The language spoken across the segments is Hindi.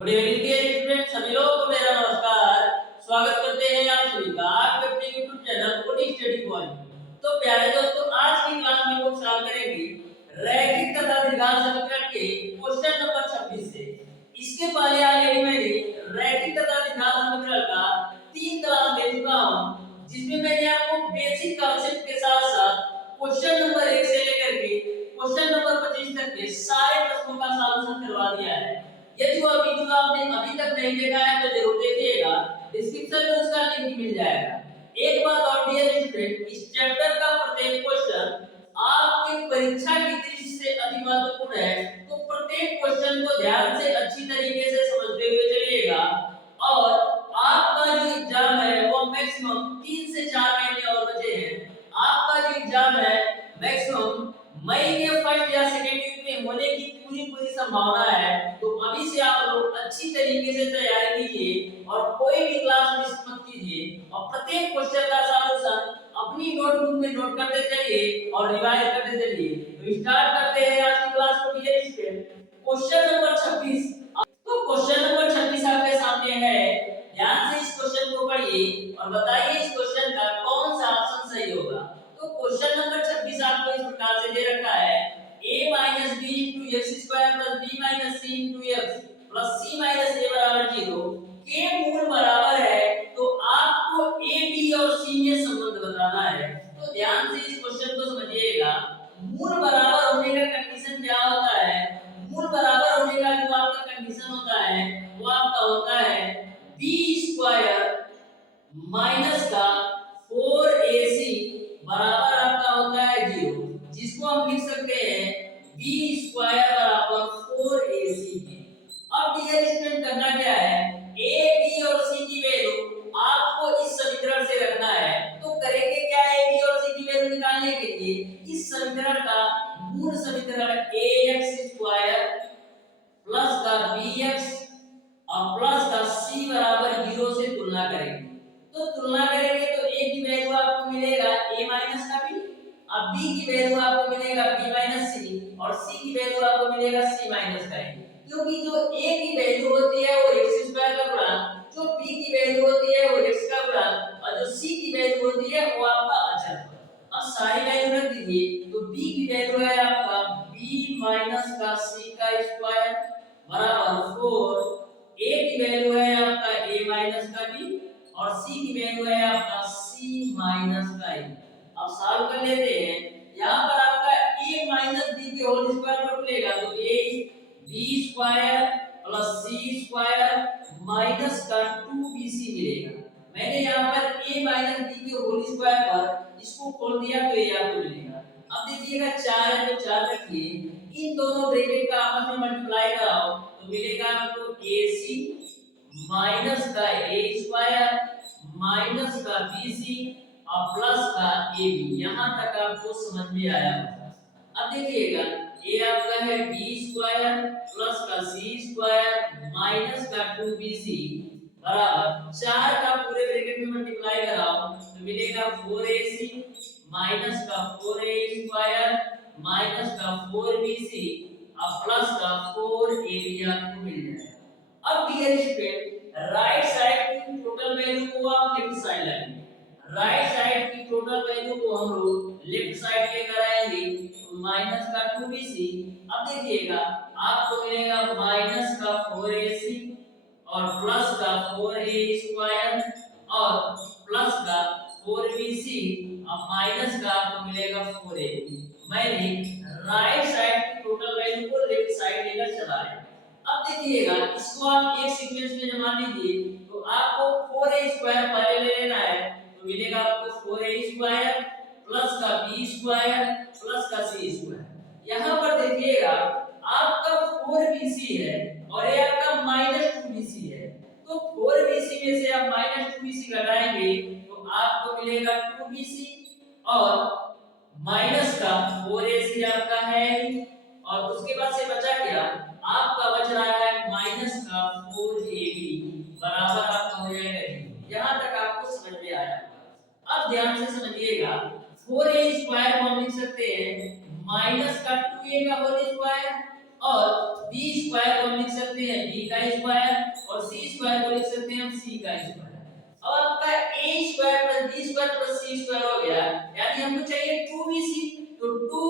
गुड इवनिंग डियर स्टूडेंट, सभी लोगों को मेरा नमस्कार। स्वागत करते हैं आप सभी का आपके अपने YouTube channel OD study point. तो प्यारे दोस्तों, आज की क्लास में हम सॉल्व करेंगे रैखिक तथा द्विघात समीकरण के क्वेश्चन नंबर 26 से। इसके पहले ऑलरेडी मैंने रैखिक तथा द्विघात समीकरण का 3 क्लास ले चुका हूं, जिसमें मैंने आपको बेसिक कांसेप्ट के साथ साथ क्वेश्चन नंबर 1 से लेकर के क्वेश्चन नंबर 25 तक के सारे प्रश्नों का सॉल्यूशन करवा दिया है। यदि वो वीडियो आपने अभी तक नहीं देखा है तो जरूर देखिएगा, डिस्क्रिप्शन में उसका लिंक मिल जाएगा। एक बात और डियर स्टूडेंट, इस चैप्टर का प्रत्येक क्वेश्चन आपके परीक्षा की दृष्टि से अति महत्वपूर्ण है, तो प्रत्येक क्वेश्चन को ध्यान से अच्छी तरीके से समझते हुए चलिएगा। और आपका जो एग्जाम है वो मैक्सिमम 3 से 4 महीने और बचे हैं। आपका जो एग्जाम है मैक्सिमम मई के फर्स्ट या सेकंड वीक में होने की पूरी संभावना है। तो अभी से आप लोग अच्छी तरीके से तैयारी कीजिए और कोई भी क्लास मिस मत कीजिए और प्रत्येक क्वेश्चन का सॉल्यूशन अपनी नोटबुक में नोट करते चलिए और रिवाइज करते चलिए। तो स्टार्ट करते हैं आज की क्लास को डियर स्टूडेंट। Question number 26। तो क्वेश्चन नंबर 26 आपके सामने है। ध्यान से इस क्वेश्चन को पढ़िए और बताइए इस क्वेश्चन का कौन सा ऑप्शन सही होगा। तो क्वेश्चन नंबर 26 आपको इस प्रकार से दे रखा है, a - b * x² + b - c * x + c - a बराबर 0 के मूल बराबर है। तो आपको a b और c में संबंध बताना है। तो ध्यान से इस क्वेश्चन को समझिएगा। मूल बराबर होने का कंडीशन क्या होता है? मूल बराबर होने का जो आपका कंडीशन होता है वो आपका होता है b² माइनस का 4ac बराबर आपका होता है 0, जिसको हम लिख सकते हैं b² बराबर 4ac के। अब डियर स्टूडेंट करना क्या है, a b और c की वैल्यू आपको इस समीकरण से रखना है। तो करेंगे क्या, a b और c की वैल्यू निकालने के लिए इस समीकरण का मूल समीकरण ax² प्लस का bx और प्लस का c बराबर 0 से तुलना करेंगे। तो तुलना करेंगे तो a की वैल्यू आपको मिलेगा a माइनस का b, अब b की वैल्यू आपको मिलेगा b माइनस c और c की वैल्यू आपको मिलेगा c माइनस का a। क्योंकि जो a की वैल्यू होती है वो x स्क्वायर का गुणा, जो b की वैल्यू होती है वो x का गुणा और जो c की वैल्यू होती है वो आपका अचर। अब सारी वैल्यू रख दीजिए। तो b की वैल्यू है आपका b माइनस का c का स्क्वायर बराबर 4, a की वैल्यू है आपका a माइनस का b और c की वैल्यू है आपका c माइनस का a। अब सॉल्व कर लेते हैं। यहां पर आपका a माइनस b के होल स्क्वायर पर मिलेगा तो a b square plus c square minus का 2bc मिलेगा। मैंने यहां पर a माइनस b के होल स्क्वायर पर इसको खोल दिया तो ये आपको मिलेगा। अब देखिएगा 4 है तो 4 रखिए, इन दोनों ब्रैकेट का आपस में मल्टीप्लाई कराओ तो मिलेगा आपको ac माइनस का a स्क्वायर माइनस का bc और प्लस का ab। यहां तक आपको समझ में आया होगा। अब देखिएगा a आपका है b स्क्वायर प्लस का c स्क्वायर माइनस का 2bc बराबर 4 का पूरे ब्रैकेट में मल्टीप्लाई कराओ तो मिलेगा 4ac माइनस का 4a स्क्वायर माइनस का 4bc और प्लस का 4ab आपको मिल जाएगा। अब डियर स्टूडेंट, राइट साइड की टोटल वैल्यू को आप लेफ्ट साइड लाएंगे। राइट साइड की टोटल वैल्यू को हम लोग लेफ्ट साइड लेकर आएंगे तो माइनस का 2bc। अब देखिएगा आपको मिलेगा माइनस का 4ac और प्लस का 4a स्क्वायर और प्लस का 4bc और माइनस का आपको मिलेगा 4ab। मैंने राइट साइड की टोटल वैल्यू को लेफ्ट साइड लेकर चला है। अब देखिएगा इसको आप एक सीक्वेंस में जमा लीजिए तो आपको 4a स्क्वायर पहले ले लेना है तो मिलेगा आपको 4a स्क्वायर प्लस का b स्क्वायर प्लस का c स्क्वायर। यहां पर देखिएगा आपका 4bc है और ये आपका -2bc है। तो 4bc में से आप -2bc घटाएंगे तो आपको मिलेगा 2bc और माइनस का 4ac आपका है और उसके बाद से बचा क्या, आपका बच रहा है माइनस का 4ab बराबर आपका हो जाएगा 0। यहां तक आपको समझ में आया। अब ध्यान से समझिएगा, 4a स्क्वायर को हम लिख सकते हैं माइनस का 2a का होल स्क्वायर और b स्क्वायर को हम लिख सकते हैं b का स्क्वायर और c स्क्वायर को लिख सकते हैं हम c का स्क्वायर। अब आपका a square plus b square plus c square हो गया, यानी हमको चाहिए 2bc। तो 2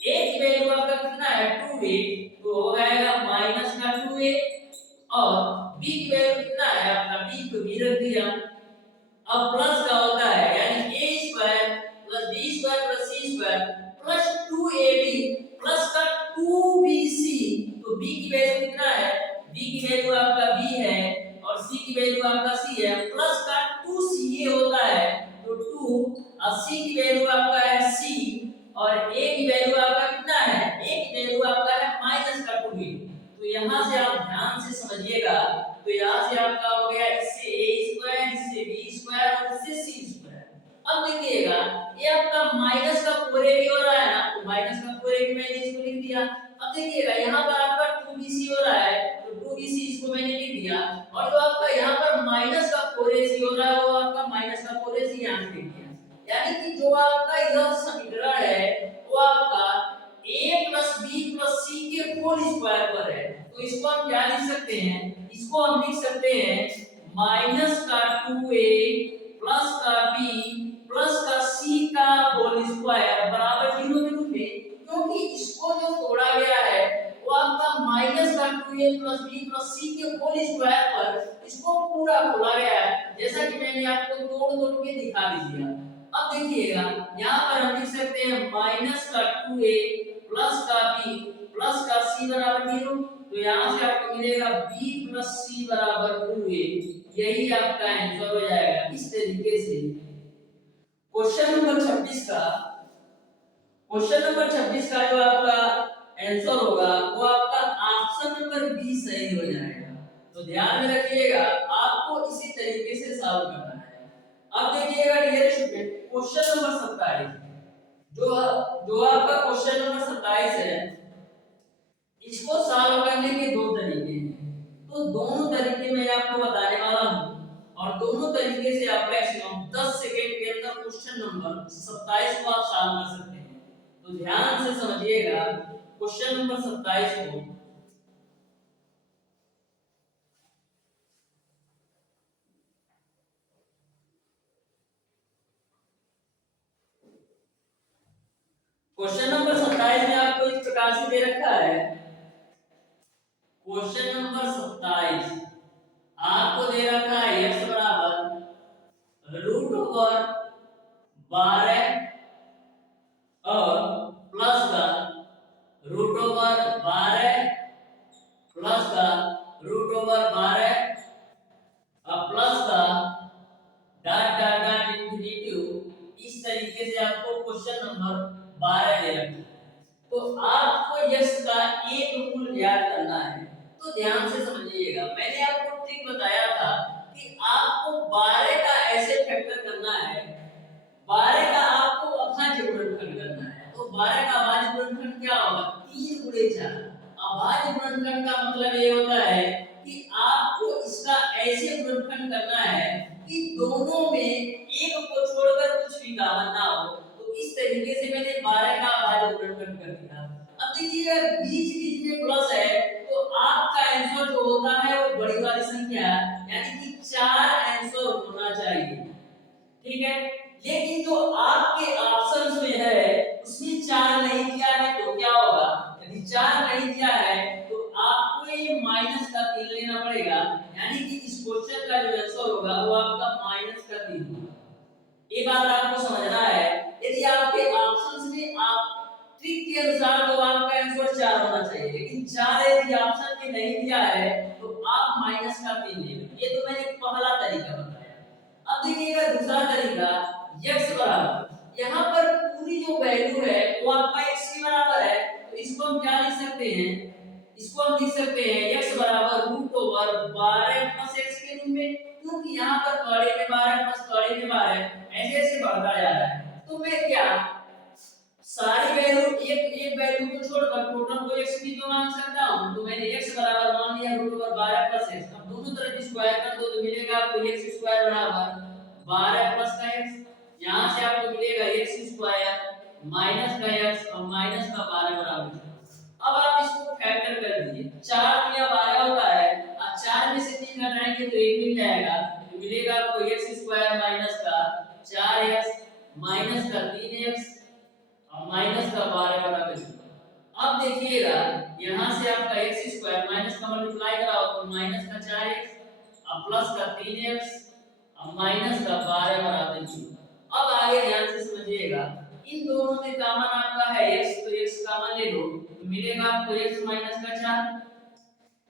a की वैल्यू आपका कितना है 2a, तो हो जाएगा माइनस का 2a और b की वैल्यू कितना है आपका b को b रख दिया। अब प्लस का होता है यानी a square plus b square plus c square plus 2ab plus का 2bc। तो b की वैल्यू कितना है, b की वैल्यू आपका b है और c की वैल्यू आपका c है, प्लस का 2ca होता है तो 2 और c की वैल्यू आपका है c और a की वैल्यू आपका कितना है, a की वैल्यू आपका है माइनस का 2a। तो यहां से आप ध्यान से समझिएगा, तो यहां से आपका हो गया इससे a स्क्वायर इससे b स्क्वायर और इससे c स्क्वायर। अब देखिएगा ये आपका माइनस का 4a भी हो रहा है ना, तो माइनस का 4a भी मैंने इसको लिख दिया। अब देखिएगा यहाँ पर आपका 2bc हो रहा है तो 2bc इसको मैंने लिख दिया और जो आपका यहाँ पर माइनस का 4ac हो रहा है वो आपका माइनस का 4ac यहाँ से लिख दिया। यानी कि जो आपका यह समीकरण है वो आपका a plus b plus c के होल स्क्वायर पर है। तो इसको हम क्या लिख सकते हैं, इसको हम लिख सकते हैं माइनस का 2a प्लस का b प्लस का c का होल स्क्वायर बराबर 0 के रूप में, क्योंकि इसको जो तोड़ा गया है वो आपका माइनस का 2a plus b plus c के होल स्क्वायर पर इसको पूरा तोड़ा गया है, जैसा कि मैंने आपको तोड़ तोड़ के दिखा भी दिया। अब देखिएगा यहाँ पर हम लिख सकते हैं माइनस का 2a प्लस का b प्लस का c बराबर 0। तो यहाँ से आपको मिलेगा b प्लस c बराबर 2a, यही आपका आंसर हो जाएगा। इस तरीके से क्वेश्चन नंबर 26 का जो आपका आंसर होगा वो आपका ऑप्शन नंबर बी सही हो जाएगा। तो ध्यान में रखिएगा आपको इसी तरीके से सॉल्व करना है। अब देखिएगा डियर स्टूडेंट क्वेश्चन नंबर 27, जो आपका क्वेश्चन नंबर 27 है, इसको सॉल्व करने के दो तरीके हैं। तो दोनों तरीके मैं आपको बताने वाला हूं और दोनों तरीके से आप मैक्सिमम 10 सेकंड के अंदर क्वेश्चन नंबर 27 को आप सॉल्व कर सकते हैं। तो ध्यान से समझिएगा क्वेश्चन नंबर 27 को। क्वेश्चन नंबर 27 में आपको इस प्रकार से दे रखा है, क्वेश्चन नंबर 27 आपको दे रखा है x बराबर रूट ओवर 12 और प्लस का रूट ओवर 12 प्लस का रूट ओवर 12 और प्लस का डॉट डॉट डॉट इंफिनिटिव। इस तरीके से आपको क्वेश्चन नंबर 12 दे रखा है। तो आपको x का एक मूल ज्ञात करना है। तो ध्यान से समझिएगा, मैंने आपको ट्रिक बताया था कि आपको 12 का ऐसे फैक्टर करना है, 12 का आपको अभाज्य गुणनखंड करना है। तो 12 का अभाज्य गुणनखंड क्या होगा 3 गुणे 4। अभाज्य गुणनखंड का मतलब ये होता है कि आपको इसका ऐसे गुणनखंड करना है कि दोनों में एक को छोड़कर कुछ भी कॉमन ना हो। तो इस तरीके से मैंने 12 का अभाज्य गुणनखंड कर दिया। अब देखिए अगर बीच बीच में प्लस है तो आपका आंसर जो होता है वो बड़ी वाली संख्या यानी कि 4 आंसर होना चाहिए, ठीक है। लेकिन जो आपके ऑप्शंस में है उसमें 4 नहीं दिया है तो क्या होगा, यदि 4 नहीं दिया है तो आपको ये माइनस का 3 लेना पड़ेगा, यानी कि इस क्वेश्चन का जो आंसर होगा वो आपका माइनस का 3 होगा। ये बात आपको समझना है। यदि आपके ऑप्शंस में आप ट्रिक के अनुसार तो आपका आंसर 4 होना चाहिए, लेकिन 4 यदि ऑप्शन में नहीं दिया है तो आप माइनस का 3 लेंगे। ये तो मैंने पहला तरीका बताया। अब देखिएगा दूसरा तरीका, x बराबर यहाँ पर पूरी जो वैल्यू है वो आपका x के बराबर है। तो इसको हम क्या लिख सकते हैं, इसको हम लिख सकते हैं x बराबर रूट ओवर 12 प्लस x के रूप में, क्योंकि यहाँ पर बड़े में 12 प्लस बड़े में 12 ऐसे ऐसे बढ़ता जा रहा है। तो मैं क्या सारी वैल्यू एक वैल्यू को छोड़कर टोटल को x भी तो मान सकता हूं। तो मैंने x बराबर मान लिया रूट ओवर 12 प्लस x। अब दोनों तरफ स्क्वायर कर दो तो मिलेगा आपको x स्क्वायर बराबर 12 प्लस का x। यहां से आपको मिलेगा x स्क्वायर माइनस का x और माइनस का 12 बराबर। अब आप इसको फैक्टर कर दीजिए, 4 या 12 होता है, अब 4 में से 3 घटाएंगे तो 1 मिल जाएगा, तो मिलेगा आपको x स्क्वायर माइनस का 4x माइनस का 3x और माइनस का 12 बराबर 0। अब देखिएगा यहाँ से आपका x स्क्वायर माइनस का मल्टीप्लाई कराओ तो माइनस का 4x और प्लस का 3x और माइनस का 12 बराबर 0। अब आगे ध्यान से समझिएगा, इन दोनों में कॉमन आपका है x, तो x कॉमन ले लो तो मिलेगा आपको x माइनस का 4।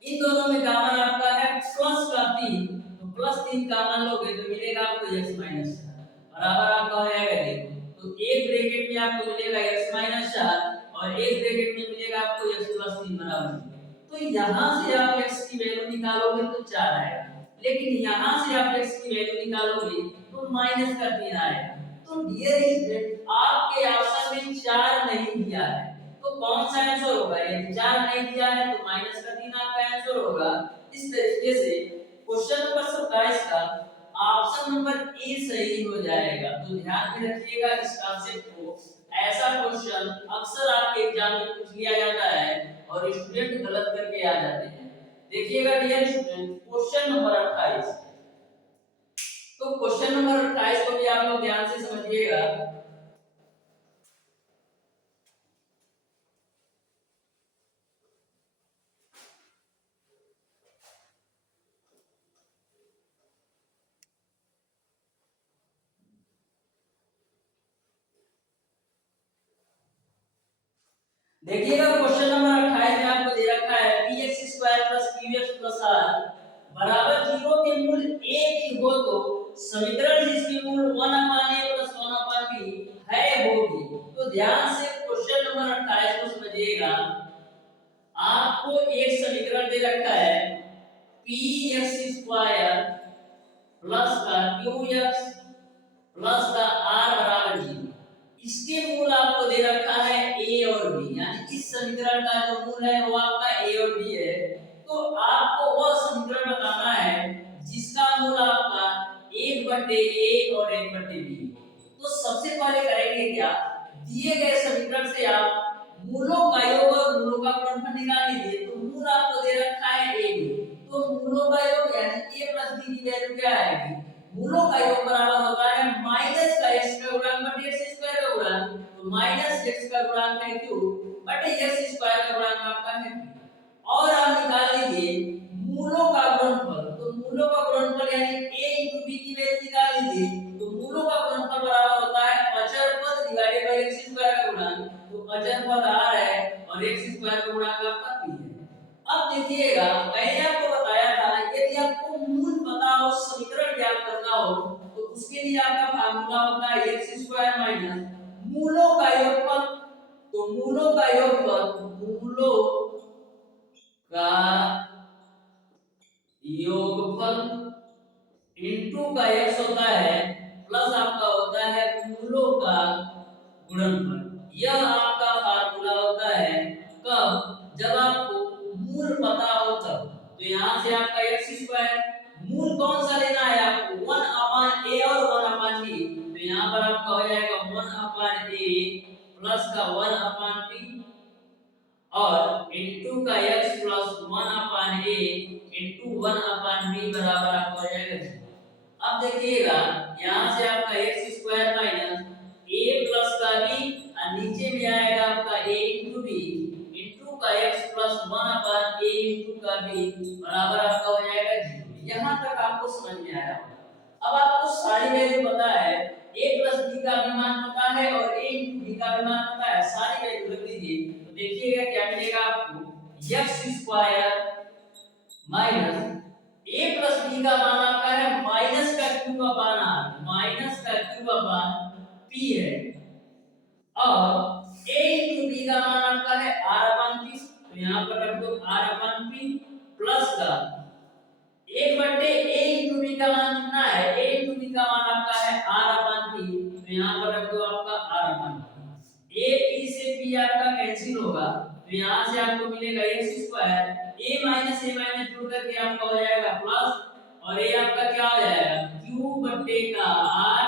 इन दोनों में कॉमन आपका है प्लस का 3, तो प्लस 3 कॉमन लोगे तो मिलेगा आपको x माइनस 4 बराबर आपका हो जाएगा देखो, तो एक ब्रैकेट में आपको मिलेगा x माइनस 4 और एक ब्रैकेट में मिलेगा आपको x प्लस 3 बराबर 0। तो यहाँ से आप x की वैल्यू निकालोगे तो 4 आएगा, लेकिन यहाँ से आप x की वैल्यू निकालोगे तो माइनस का 3 आएगा। तो डियर स्टूडेंट, आपके ऑप्शन में 4 नहीं दिया है, तो कौन सा आंसर होगा? ये 4 नहीं दिया है तो माइनस का 3 आपका आंसर होगा। इस तरीके से क्वेश्चन नंबर 27 का ऑप्शन नंबर ए सही हो जाएगा। तो ध्यान में रखिएगा इस कॉन्सेप्ट को, ऐसा क्वेश्चन अक्सर आपके एग्जाम में पूछ लिया जाता है और स्टूडेंट गलत करके आ जाते हैं। देखिएगा डियर स्टूडेंट, क्वेश्चन नंबर 28, तो क्वेश्चन नंबर 28 को भी आप लोग ध्यान से समझिएगा। देखिएगा क्वेश्चन नंबर 28 में आपको दे रखा है px² + qx + r बराबर 0 के मूल a भी हो तो समीकरण जिसके मूल 1/a + 1/b है होगी। तो ध्यान से क्वेश्चन नंबर 28 को समझिएगा। आपको एक समीकरण दे रखा है px² प्लस का qx प्लस का r बराबर 0। इसके मूल आपको दे रखा है a और b, यानी इस समीकरण का जो मूल है वो आपका a और b है। तो आपको वह समीकरण बताना है जिसका मूल आपका 1/a और 1/b। तो सबसे पहले करेंगे क्या, दिए गए समीकरण से आप मूलों का योग और मूलों का गुणनफल निकाल लीजिए। तो मूल आपको दे रखा है a b, तो मूलों का योग यानी a + b की वैल्यू क्या आएगी? मूलों का योग बराबर होता है माइनस का x का गुणांक बटे x स्क्वायर का गुणांक, तो माइनस x का गुणांक है q बटे x स्क्वायर का गुणांक आपका है p। और आप निकाल लीजिए मूलों का गुणनफल, तो मूलों का गुणनफल यानी a * b की वैल्यू निकाल लीजिए। तो मूलों का गुणनफल बराबर होता है अचर पद डिवाइडेड बाय x स्क्वायर का गुणांक, तो अचर पद r है और x स्क्वायर का गुणांक आपका p है। अब देखिएगा मैंने आपको बताया था यदि आपको मूल पता हो, समीकरण ज्ञात करना हो, तो उसके लिए आपका फार्मूला होता है x² माइनस मूलों का योगफल। तो मूलों का योगफल, मूलों का योगफल इनटू का x होता है प्लस आपका होता है मूलों का गुणनफल। यह आपका फार्मूला होता है कब? जब आपको मूल पता हो तब। तो यहाँ से आपका x² मूल कौन सा लेना है आपको? 1/a और 1/b। तो यहाँ पर आपका हो जाएगा 1/a प्लस का 1/p और इनटू का x plus 1/a into 1/b बराबर आपका हो जाएगा। अब देखिएगा यहाँ से आपका x² माइनस a प्लस का b और नीचे में आएगा आपका a इनटू b इनटू का x प्लस 1/a इनटू का b बराबर आपका हो जाएगा 0। यहाँ तक आपको समझ में आया। अब आपको सारी वैल्यू पता है, a प्लस b का भी मान पता है और a इनटू b का भी मान पता है, सारी वैल्यू रख दीजिए। तो देखिएगा क्या मिलेगा आपको, x² minus a plus b का मान आपका है माइनस का q का मान r, माइनस का q का मान p है और a into b का मान आपका है r/p। तो यहाँ पर रख दो r/p प्लस का 1/a into b का मान कितना है? a into b का मान आपका है r/p। तो यहाँ पर रख दो आपका r/p। a p से p आपका कैंसिल होगा, तो यहाँ से आपको मिलेगा x² a माइनस जुड़ करके आपका हो जाएगा प्लस और ये आपका क्या हो जाएगा q बट्टे का r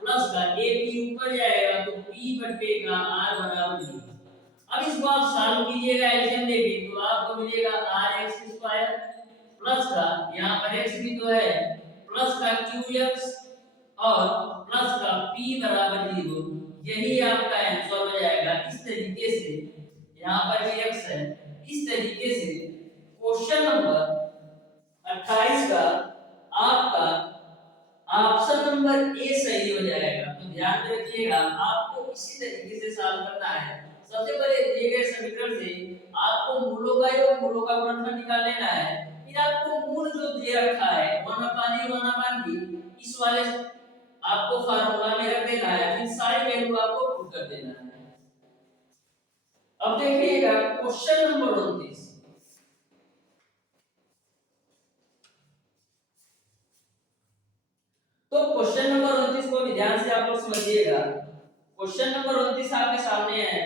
प्लस का a p ऊपर जाएगा तो p बट्टे का r बराबर 0। अब इसको आप सॉल्व कीजिएगा एलसीएम लेके तो आपको मिलेगा rx स्क्वायर प्लस का यहाँ पर x भी तो है प्लस का qx और प्लस का p बराबर 0। यही आपका आंसर हो जाएगा। इस तरीके से यहाँ पर भी x है। इस तरीके से क्वेश्चन नंबर 28 का आपका ऑप्शन नंबर ए सही हो जाएगा। तो ध्यान में रखिएगा आपको इसी तरीके से सॉल्व करना है। सबसे पहले दिए गए समीकरण से आपको मूलों का योग मूलों का गुणनफल निकाल लेना है। फिर आपको मूल जो दे रखा है 1/b इस वाले आपको फार्मूला में रख देना है। फिर सारी वैल्यू आपको पुट कर देना है। अब देखिएगा क्वेश्चन नंबर 29। तो क्वेश्चन नंबर 29 को भी ध्यान से आप लोग समझिएगा। क्वेश्चन नंबर 29 आपके सामने है।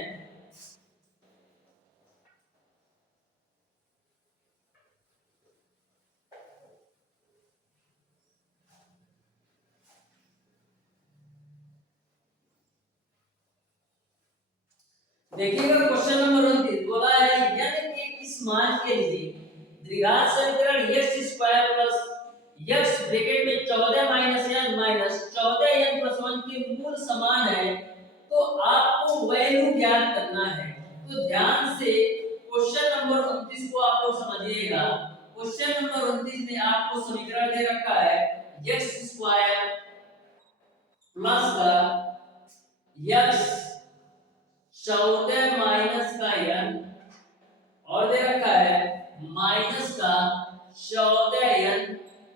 देखिएगा क्वेश्चन नंबर 29 बोला है n के इस मान के लिए द्विघात समीकरण x² + x ब्रैकेट में 14 - n माइनस 14n + 1 के मूल समान है। तो आपको वैल्यू ज्ञात करना है। तो ध्यान से क्वेश्चन नंबर 29 को आप लोग समझिएगा। क्वेश्चन नंबर 29 में आपको समीकरण दे रखा है x² प्लस का x 14 माइनस का n और दे रखा है माइनस का 14n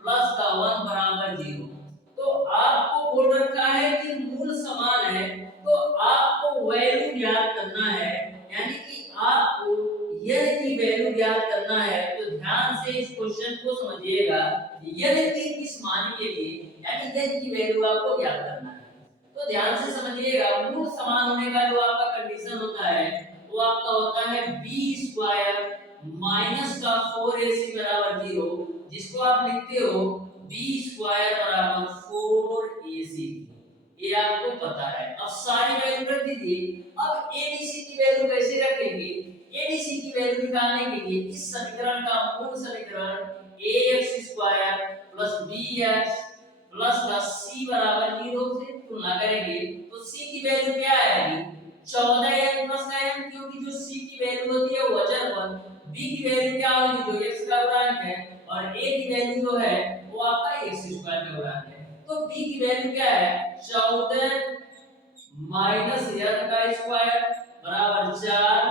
प्लस का 1 बराबर 0। तो आपको बोल रखा है कि मूल समान है तो आपको वैल्यू ज्ञात करना है। यानी कि आपको n की वैल्यू ज्ञात करना है। तो ध्यान से इस क्वेश्चन को समझिएगा। n की किस मान के लिए यानी n की वैल्यू आपको ज्ञात करना है। तो ध्यान से समझिएगा मूल समान होने का जो आपका कंडीशन होता है वो आपका होता है b² माइनस का 4ac बराबर 0 जिसको आप लिखते हो b² बराबर 4ac। ये आपको पता है। अब सारी वैल्यू रख दीजिए। अब abc की वैल्यू कैसे रखेंगे? abc की वैल्यू निकालने के लिए इस समीकरण का मूल समीकरण ax² + bx प्लस का c बराबर 0 से तुलना करेंगे तो c की वैल्यू क्या आएगी 14n प्लस का n क्योंकि जो c की वैल्यू होती है वो अचर 1 b की वैल्यू क्या होगी जो x का गुणांक है और a की वैल्यू जो है वो आपका x² का गुणांक है। तो b की वैल्यू क्या है 14 माइनस n का स्क्वायर बराबर 4।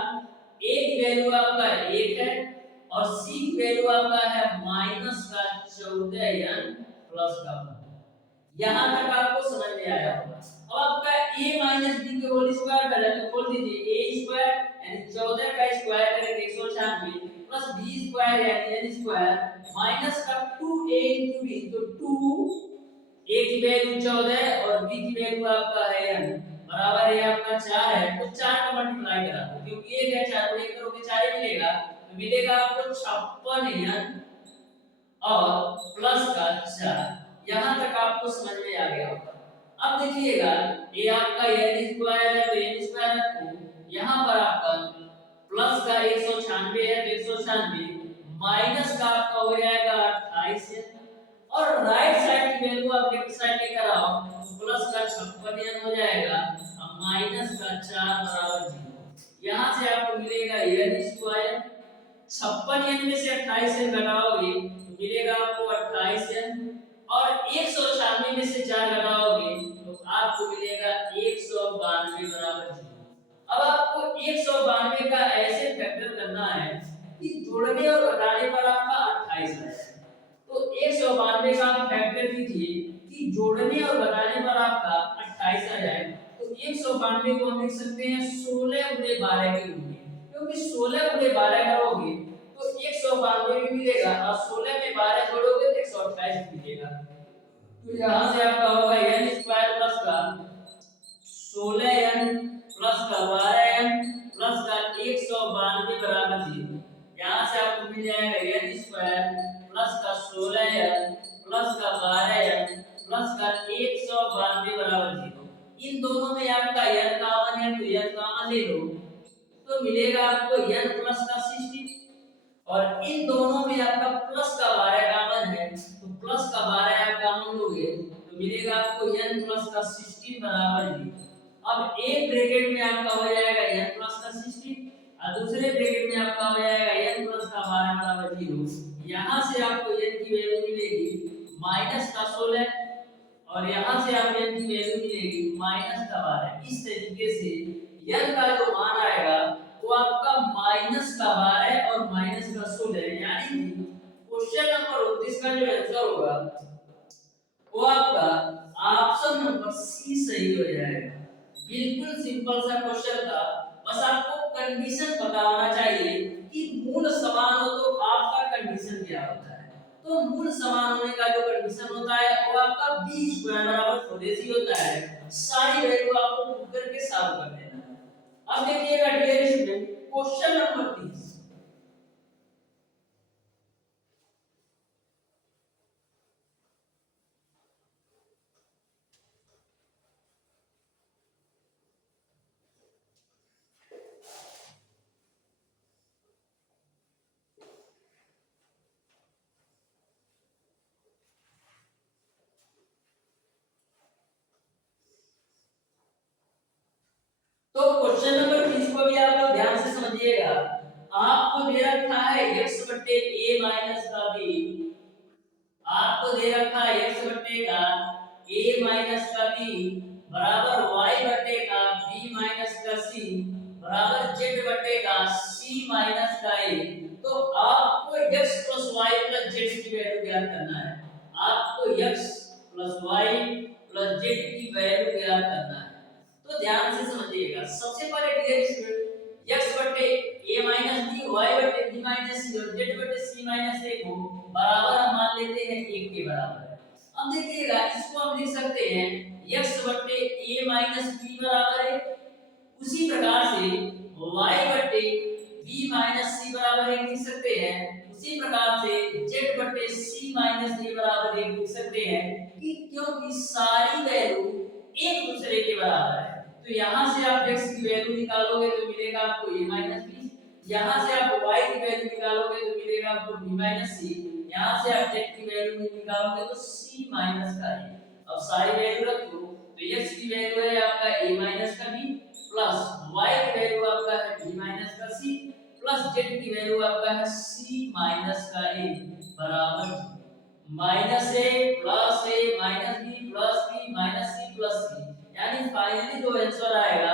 a की वैल्यू आपका 1 है और c की वैल्यू आपका है माइनस का 14n प्लस का 1। यहां तक आपको समझ में आया होगा। अब आपका a माइनस b के होल स्क्वायर कर लेते खोल दीजिए a² यानी 14 का स्क्वायर करेंगे 196 प्लस b स्क्वायर यानी n स्क्वायर माइनस का 2a into b तो 2 a की वैल्यू 14 और b की वैल्यू आपका है n बराबर है आपका 4 है। तो 4 का मल्टीप्लाई करा दो क्योंकि 1 है 4 को 1 करोगे 4 ही मिलेगा। तो मिलेगा आपको 56n और प्लस का 4। यहां तक आपको समझ में आ गया होगा। अब देखिएगा ये आपका n स्क्वायर है तो n स्क्वायर रखो। यहां पर आपका प्लस का 196 है तो 196 माइनस का आपका हो जाएगा 28 और राइट साइड की वैल्यू आप लेफ्ट साइड लेकर आओ तो प्लस का 56n हो जाएगा और माइनस का 4 बराबर 0। यहां से आपको मिलेगा n स्क्वायर 56n में से 28n घटाओगे तो मिलेगा आपको 28n और 196 में से 4 घटाओगे तो आपको मिलेगा 192 बराबर 0। अब आपको 192 का ऐसे फैक्टर करना है कि जोड़ने और घटाने पर आपका 28 आए। तो 192 का आप फैक्टर कीजिए कि जोड़ने और घटाने पर आपका 28 आ जाए। तो 192 को हम लिख सकते हैं 16 × 12 के रूप में क्योंकि 16 × 12 करोगे तो 192 भी मिलेगा और 16 में 12 जोड़ोगे तो 128 मिलेगा। तो यहां से आपका होगा n स्क्वायर प्लस का 16n प्लस का 12n प्लस का 192 बराबर 0। यहां से आपको मिल जाएगा n स्क्वायर प्लस का 16n प्लस का 12n प्लस का 192 बराबर 0। इन दोनों में आपका n कॉमन है तो n कॉमन ले लो। तो तो मिलेगा आपको n प्लस का 60 और इन दोनों में आपका प्लस का 12 कॉमन है तो प्लस का 12 आप कॉमन लोगे तो मिलेगा आपको n प्लस का 16 बराबर 0। अब एक ब्रैकेट में आपका हो जाएगा n प्लस का 16 और दूसरे ब्रैकेट में आपका हो जाएगा n प्लस का 12 बराबर 0। यहां से आपको n की वैल्यू मिलेगी माइनस का 16 और यहां से आपको n की वैल्यू मिलेगी माइनस का 12। इस तरीके से n का जो मान आएगा वो आपका माइनस का 12 और माइनस का 16 यानी क्वेश्चन नंबर 29 का जो आंसर होगा वो आपका ऑप्शन नंबर सी सही हो जाएगा। बिल्कुल सिंपल सा क्वेश्चन था, बस आपको कंडीशन पता होना चाहिए कि मूल समान हो तो आपका कंडीशन क्या होता है। तो मूल समान होने का जो कंडीशन होता है वो आपका b स्क्वायर बराबर 4ac होता है। सारी वैल्यू आपको पुट करके सॉल्व कर देना है। अब देखिएगा डियर स्टूडेंट क्वेश्चन नंबर 30। तो क्वेश्चन नंबर 30 को भी आप लोग ध्यान से समझिएगा। आपको दे रखा है x बट्टे a माइनस का b, आपको दे रखा है x बट्टे का a माइनस का b बराबर y बट्टे का b माइनस का c बराबर z बट्टे का c माइनस का a। तो आपको x plus y plus z की वैल्यू ज्ञात करना है। आपको x plus y plus z की वैल्यू ज्ञात करना है। तो ध्यान से समझिएगा। सबसे पहले डियर स्टूडेंट x बटे a माइनस b y बटे b माइनस c और z बटे c माइनस a को बराबर हम मान लेते हैं 1 के बराबर है। अब देखिएगा इसको हम लिख सकते हैं x बटे a माइनस b बराबर है, उसी प्रकार से y बटे b माइनस c बराबर 1 लिख सकते हैं, उसी प्रकार से z बटे c माइनस a बराबर 1 लिख सकते हैं कि क्योंकि सारी वैल्यू एक दूसरे के बराबर है। तो यहां से आप x की वैल्यू निकालोगे तो मिलेगा आपको a माइनस b, यहां से आप y की वैल्यू निकालोगे तो मिलेगा आपको b माइनस c, यहां से आप z की वैल्यू निकालोगे तो c माइनस का a। अब सारी वैल्यू रखो तो x की वैल्यू है आपका a माइनस का b प्लस y की वैल्यू आपका है b माइनस का c प्लस z की वैल्यू आपका है c माइनस का a बराबर minus a plus a minus b plus b minus c plus c, यानी फाइनली जो आंसर आएगा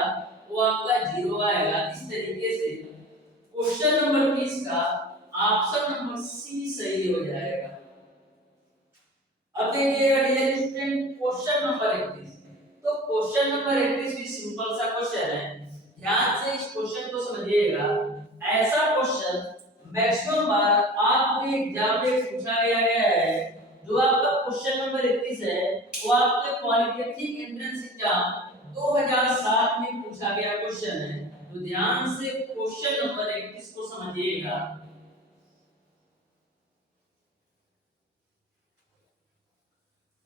वो आपका 0 आएगा। इस तरीके से क्वेश्चन नंबर 20 का ऑप्शन नंबर सी सही हो जाएगा। अब देखिएगा डियर स्टूडेंट क्वेश्चन नंबर 31। तो क्वेश्चन नंबर 31 भी सिंपल सा क्वेश्चन है, ध्यान से इस क्वेश्चन को समझिएगा। ऐसा क्वेश्चन मैक्सिमम बार आपके एग्जाम में पूछा गया है। जो आपका क्वेश्चन नंबर 31 है वो आपके पॉलिटेक्निक एंट्रेंस एग्जाम 2007 में पूछा गया क्वेश्चन है। तो ध्यान से क्वेश्चन नंबर 31 को समझिएगा।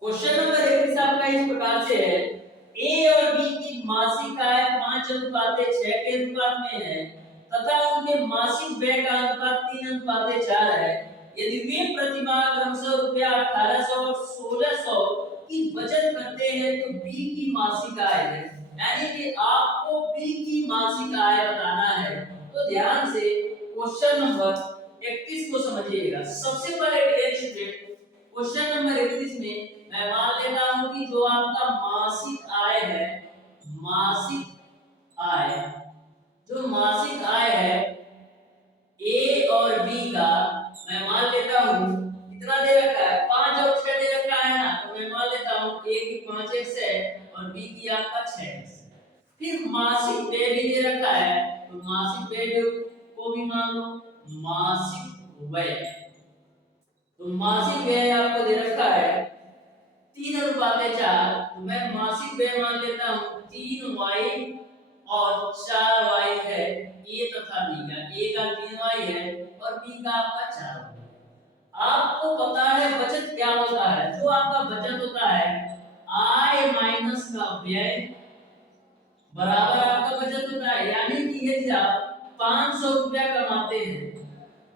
क्वेश्चन नंबर 31 आपका इस प्रकार से है, ए और बी की मासिक आय 5:6 के अनुपात में है तथा उनके मासिक व्यय का अनुपात 3:4 है। यदि वे प्रतिमाह क्रमशः रुपया 1800 और 1600 की बचत करते हैं तो बी की मासिक आय है, यानी कि आपको बी की मासिक आय बताना है। तो ध्यान से क्वेश्चन नंबर 31 को समझिएगा। सबसे पहले डियर स्टूडेंट क्वेश्चन नंबर 31 में मैं मान लेता हूं कि जो आपका मासिक आय है, मासिक आय, जो मासिक आय है ए और बी का मैं मान लेता हूं कितना दे रखा है 5 और 6 दे रखा है ना, तो मैं मान लेता हूं ए की 5x है और बी की आपका 6x है। फिर मासिक व्यय भी दे रखा है तो मासिक व्यय को भी मान लो मासिक व्यय। तो मासिक व्यय आपको दे रखा है 3:4, तो मैं मासिक व्यय मान लेता हूं 3y और 4y है ए तथा बी का, ए का 3y है और बी का आपका 4y है। आपको पता है बचत क्या होता है, जो आपका बचत होता है आय माइनस का व्यय बराबर आपका बचत होता है। यानी कि यदि आप 500 रुपया कमाते हैं,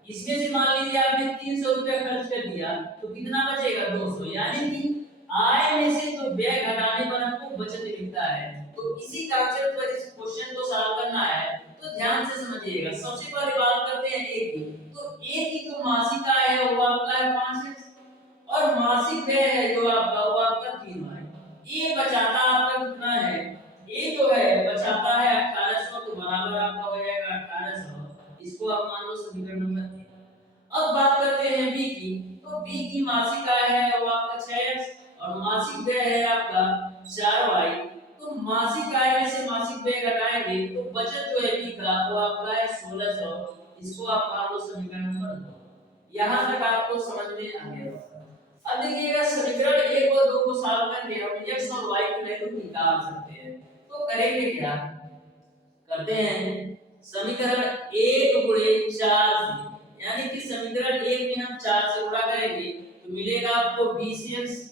इसमें से मान लीजिए आपने 300 रुपया खर्च कर दिया तो कितना बचेगा 200, यानी कि आय में से जो व्यय घटाने पर हमको बचत मिलता है। तो इसी कांसेप्ट पर इस क्वेश्चन को सॉल्व करना है, तो ध्यान से समझिएगा। सबसे पहले बात करते हैं ए की। तो ए की जो मासिक आय है वो आपका है 5x और मासिक व्यय है जो आपका वो आपका 3y। ये बचाता आपका कितना है, ये जो है बचाता है 1800, तो बराबर आपका हो जाएगा 1800। इसको आप मान लो समीकरण नंबर 3। अब बात करते हैं बी की। तो बी की मासिक आय है वो आपका 6x और मासिक व्यय है आपका 4y। तो मासिक आय में से मासिक व्यय घटाएंगे तो बचत जो है बी का वो आपका है 1600। इसको आप मान लो समीकरण नंबर 2। यहां तक आपको समझ में आ गया। अब देखिएगा समीकरण 1 और 2 को सॉल्व करके हम x और y की वैल्यू निकाल सकते हैं। तो करेंगे क्या, करते हैं समीकरण 1 गुणे 4 से, यानी कि समीकरण 1 में हम 4 से गुणा करेंगे तो मिलेगा आपको 20x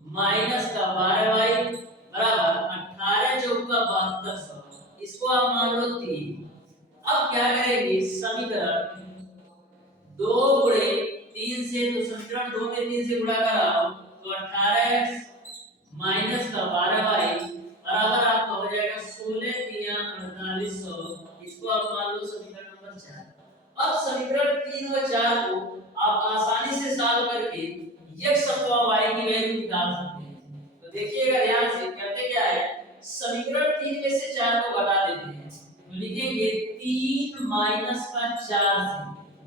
माइनस का 12y बराबर 18 चौका 7200। इसको आप मान लो 3। अब क्या करेंगे, समीकरण 2 गुणे 3 से, तो समीकरण 2 में 3 से गुणा कराओ तो 18x माइनस का 12y बराबर आपका हो जाएगा 16 3 4800। इसको आप मान लो समीकरण नंबर 4। अब समीकरण 3 और 4 को आप आसानी से सॉल्व करके x अथवा y की वैल्यू निकाल सकते हैं। तो देखिएगा ध्यान से, करते क्या है, समीकरण 3 में से 4 को घटा देते हैं तो लिखेंगे 3 माइनस का 4 से।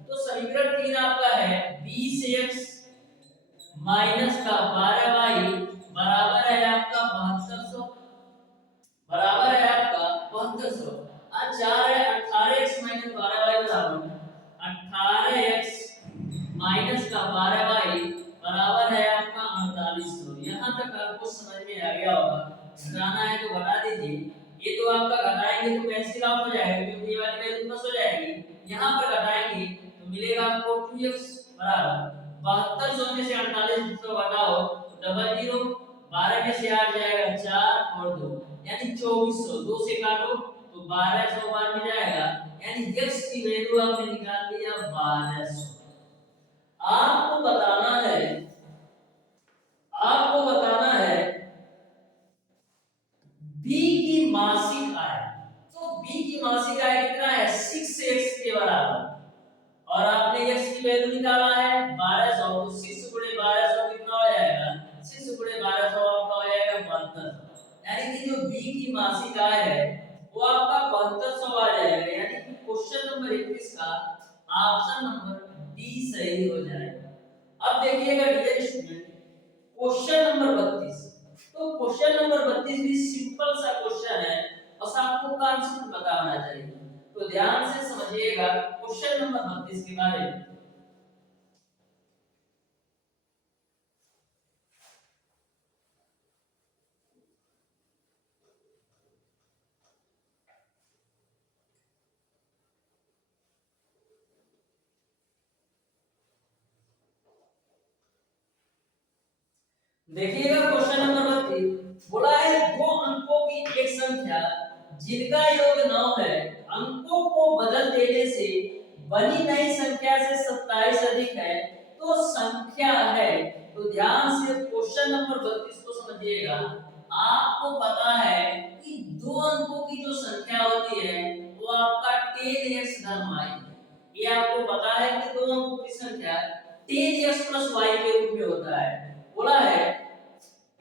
तो समीकरण 3 आपका है 20x माइनस का 12y बराबर है आपका 7200, बराबर है आपका 7200। आज 4 है 18x माइनस 12y बराबर 18x माइनस का 12y बराबर है आपका 4800। यहां तक आपको समझ में आ गया होगा। घटाना है तो घटा दीजिए, ये तो आपका घटाएंगे तो कैंसिल आउट हो जाएगा क्योंकि ये वाली वैल्यू प्लस हो जाएगी। यहां पर घटाएंगे तो मिलेगा आपको 2x बराबर 7200 में से 4800 घटाओ तो डबल जीरो, 12 में से आ जाएगा 4 और 2 यानी 2400। 2 से काटो तो 1200 बार में जाएगा, यानी x की वैल्यू आपने निकाल लिया 1200। आपको बताना है, आपको बताना है b की मासिक आय। तो b की मासिक आय कितना है 6x के बराबर और आपने x की वैल्यू निकाला है 1200। तो 6 गुणे 1200 कितना हो जाएगा, 6 गुणे 1200 आपका हो जाएगा 7200। यानी कि जो b की मासिक आय है वो आपका 7200 आ जाएगा। यानी कि क्वेश्चन नंबर 21 का ऑप्शन नंबर डी सही हो जाएगा। अब देखिएगा डियर स्टूडेंट क्वेश्चन नंबर 32। तो क्वेश्चन नंबर 32 भी सिंपल सा क्वेश्चन है, बस आपको कॉन्सेप्ट पता होना चाहिए। तो ध्यान से समझिएगा क्वेश्चन नंबर 32 के बारे में। देखिएगा क्वेश्चन नंबर 32 बोला है दो अंकों की एक संख्या जिनका योग 9 है, अंकों को बदल देने से बनी नई संख्या से 27 अधिक है तो संख्या है। तो ध्यान से क्वेश्चन नंबर 32 को समझिएगा। आपको पता है कि दो अंकों की जो संख्या होती है वो आपका 10x धन y। ये आपको पता है कि दो अंकों की संख्या 10x प्लस y के रूप में होता है। बोला है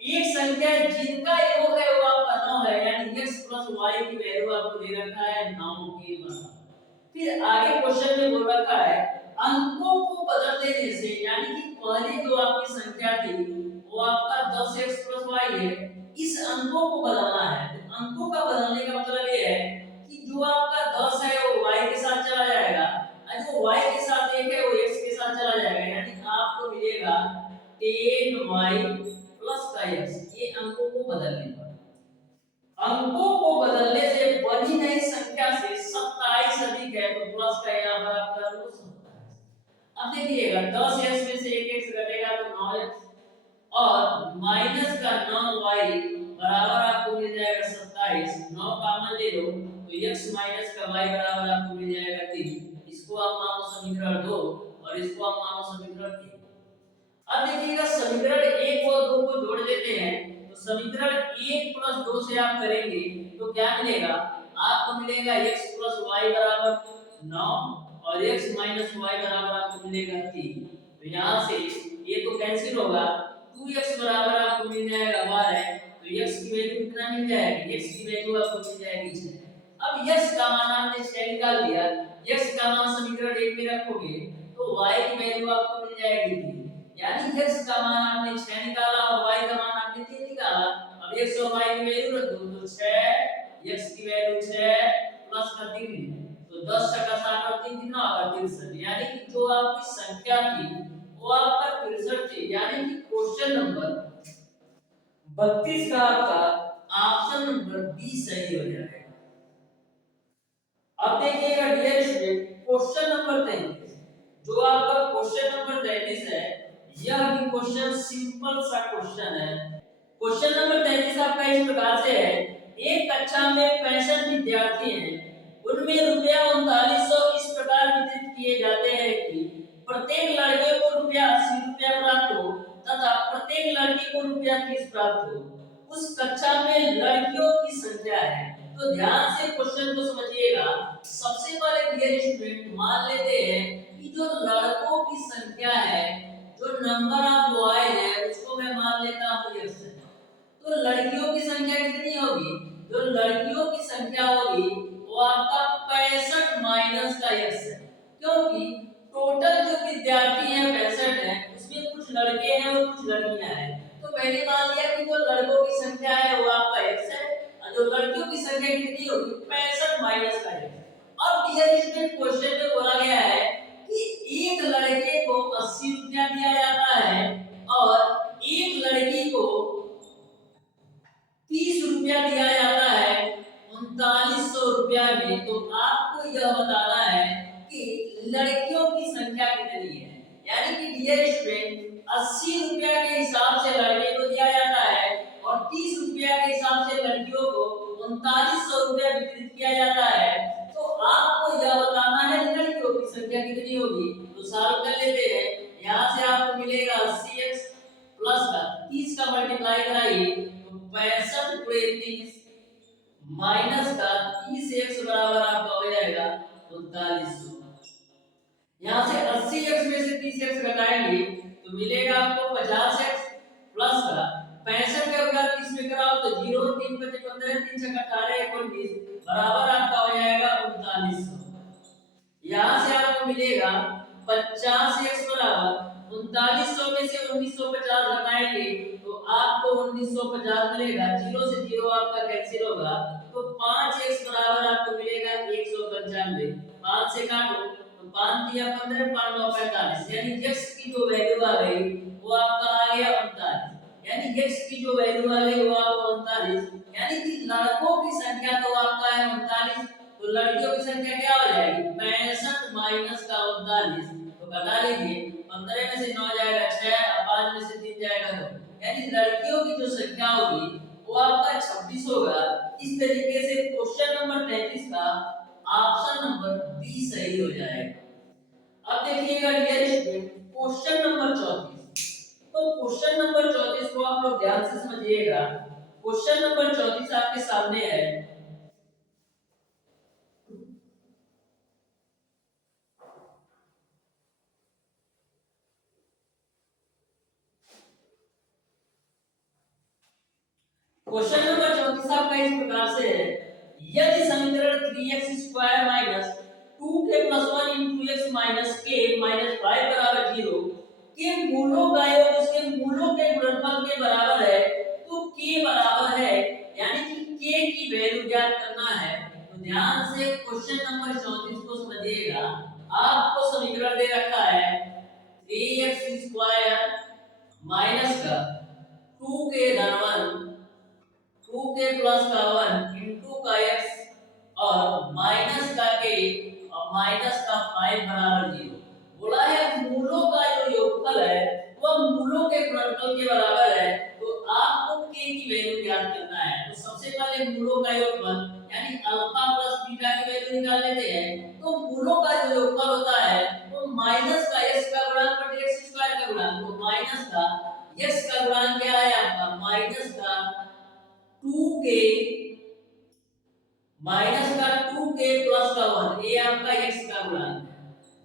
एक संख्या जिनका योग है वो आपका 9 है, यानी x प्लस y की वैल्यू आपको दे रखा है 9 के बराबर। फिर आगे क्वेश्चन में बोल रखा है अंकों को बदल देने से, यानी कि पहले जो आपकी संख्या थी वो आपका 10x प्लस y है, इस अंकों को बदलना है। तो अंकों का बदलने का मतलब ये है कि जो आपका 10 है वो y के साथ चला जाएगा और जो y के साथ 1 है वो x के साथ चला जाएगा, यानी आपको मिलेगा 10y प्लस का x। ये अंकों को बदलने पर, अंकों को बदलने से बनी नई संख्या से 27 अधिक है तो प्लस का यहाँ पर आपका 27। अब देखिएगा 10x में से 1x घटेगा तो 9x और माइनस का 9y बराबर आपको मिल जाएगा 27। 9 कॉमन ले लो तो तो x माइनस का y बराबर आपको मिल जाएगा 3। इसको आप मानो समीकरण 2 और इसको आप मानो समीकरण 3। अब देखिएगा समीकरण 1 और 2 को जोड़ देते हैं तो समीकरण 1 प्लस 2 से आप करेंगे तो क्या मिलेगा, आपको मिलेगा x प्लस y बराबर 9 और x माइनस y बराबर आपको मिलेगा 3। तो यहाँ से ये तो कैंसिल होगा, 2x बराबर आपको मिल जाएगा 12। तो x की वैल्यू कितना मिल जाएगी, x की वैल्यू आपको मिल जाएगी 6। अब x का मान आपने 6 निकाल दिया, x का मान समीकरण 1 में रखोगे तो y की वैल्यू आपको मिल जाएगी 3। यानी x का मान आपने 6 निकाला और y का मान आपने 3 निकाला। अब x और y की वैल्यू रख दो तो 6, x की वैल्यू 6 प्लस का 3 तो 10 का 60 और 3 कितना होगा 63। यानी कि जो आपकी संख्या थी वो आपका 63 थी। यानी कि क्वेश्चन नंबर 32 का आपका ऑप्शन नंबर बी सही हो जाएगा। अब देखिएगा डियर स्टूडेंट क्वेश्चन नंबर 33, जो आपका क्वेश्चन नंबर 33 है यह भी क्वेश्चन सिंपल सा क्वेश्चन है। क्वेश्चन नंबर 33 आपका इस प्रकार से है, एक कक्षा में 65 विद्यार्थी हैं, उनमें रुपया 3900 इस प्रकार वितरित किए जाते हैं कि प्रत्येक लड़के को रुपया 80 रुपया प्राप्त हो तथा प्रत्येक लड़की को रुपया 30 प्राप्त हो। उस कक्षा में लड़कियों की संख्या है। तो ध्यान से क्वेश्चन को समझिएगा। सबसे पहले डियर स्टूडेंट मान लेते हैं कि जो लड़कों की संख्या है, जो नंबर ऑफ बॉय है उसको मैं मान लेता हूं x है। तो लड़कियों की संख्या कितनी होगी, जो लड़कियों की संख्या होगी वो आपका 65 माइनस का x है, क्योंकि टोटल जो विद्यार्थी हैं 65 हैं, उसमें कुछ लड़के हैं और कुछ लड़कियां हैं। तो मैंने मान लिया कि जो लड़कों की संख्या है वो आपका x है और जो लड़कियों की संख्या कितनी होगी 65 माइनस का x। अब डियर स्टूडेंट क्वेश्चन में बोला गया है कि एक लड़के को 80 रुपया दिया जाता है और एक लड़की को 30 रुपया दिया जाता है 3900 रुपया में। तो आपको यह बताना है कि लड़कियों की संख्या कितनी है। यानी कि डियर स्टूडेंट 80 रुपया के हिसाब से लड़के को दिया जाता है और 30 रुपया के हिसाब से लड़कियों को 3900 रुपया वितरित किया जाता है। तो आपको यह बताना है लड़कियों की संख्या कितनी होगी। तो सॉल्व कर लेते हैं। यहाँ से आपको मिलेगा 80x प्लस का 30 का मल्टीप्लाई कराइए तो 65 × 30 माइनस का 30x बराबर आपका हो जाएगा 3900। यहाँ से 80x में से 30x घटाएंगे तो मिलेगा आपको 50x प्लस का 65 के अगर 30 में कराओ तो 0 3 5 15 3 6 18 19 बराबर आपका हो जाएगा 3900। यहाँ से आपको मिलेगा 50x बराबर 3900 में से 1950 घटाएंगे तो आपको 1950 मिलेगा। 0 से 0 आपका कैंसिल होगा तो 5x बराबर आपको मिलेगा 195। 5 से काटो तो 5 दिया 15 5 9 45। यानी x की जो वैल्यू आ गई वो आपका आ गया 39। यानी x की जो वैल्यू आ गई वो आपको 39। यानी कि लड़कों की संख्या तो आपका है 39, तो लड़कियों की संख्या क्या हो जाएगी 65 माइनस का 39। तो घटा लीजिए 15 में से 9 जाएगा 6 और 5 में से 3 जाएगा 2। यानी लड़कियों की जो संख्या होगी वो आपका 26 होगा। इस तरीके से क्वेश्चन नंबर 33 का ऑप्शन नंबर बी सही हो जाएगा। अब देखिएगा डियर स्टूडेंट क्वेश्चन नंबर 34। तो क्वेश्चन नंबर 34 को आप लोग ध्यान से समझिएगा। क्वेश्चन नंबर 34 आपके सामने है। क्वेश्चन नंबर 34 आपका इस प्रकार से है, यदि समीकरण 3x² 2k + 1 * x - k - 5 = 0 के मूलों का योग उसके मूलों के गुणनफल के बराबर है तो k बराबर है, यानी कि k की वैल्यू ज्ञात करना है। तो ध्यान से क्वेश्चन नंबर 34 को समझिएगा। आपको समीकरण दे रखा है 3x² माइनस का 2k धन 1 2k प्लस का 1 इंटू का x और माइनस का k और माइनस का 5 बराबर 0। बोला है मूलों का जो योगफल है वह मूलों के गुणनफल के बराबर है। तो आपको k की वैल्यू ज्ञात करना है। तो सबसे पहले मूलों का योगफल यानी यानी अल्फा प्लस बीटा की वैल्यू निकाल लेते हैं तो मूलों का जो योगफल होता है वो माइनस का x का गुणांक बटे x स्क्वायर का गुणांक, तो माइनस का x का गुणांक क्या है आपका माइनस का 2k प्लस का 1, ये आपका x का गुणांक है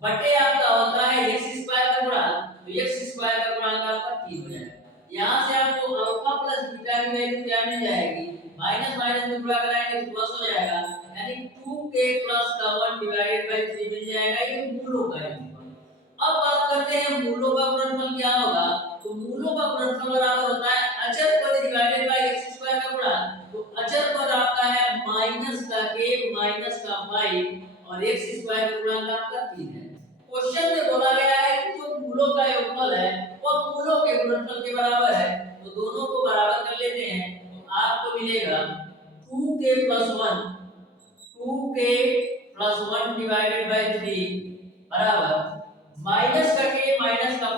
बटे आपका होता है x स्क्वायर का गुणांक, तो x स्क्वायर का गुणांक आपका 3 हो जाएगा। यहां से आपको अल्फा प्लस बीटा की वैल्यू क्या मिल जाएगी, माइनस माइनस में गुणा कराएंगे तो प्लस हो जाएगा, यानी 2k प्लस का 1 डिवाइडेड बाय 3 मिल जाएगा, ये मूलों का योगफल। अब बात करते हैं मूलों का गुणनफल क्या होगा, तो मूलों का गुणनफल बराबर होता है अचर पद डिवाइडेड बाय x स्क्वायर का गुणा, तो अचर पद आपका है माइनस का k माइनस का 5 और x स्क्वायर का गुणांक आपका 3 है। क्वेश्चन में बोला गया है कि जो मूलों का योगफल है वो मूलों के गुणनफल के बराबर है, तो दोनों को बराबर कर लेते हैं, तो आपको मिलेगा 2k प्लस 1 डिवाइडेड बाय 3 बराबर माइनस का k माइनस का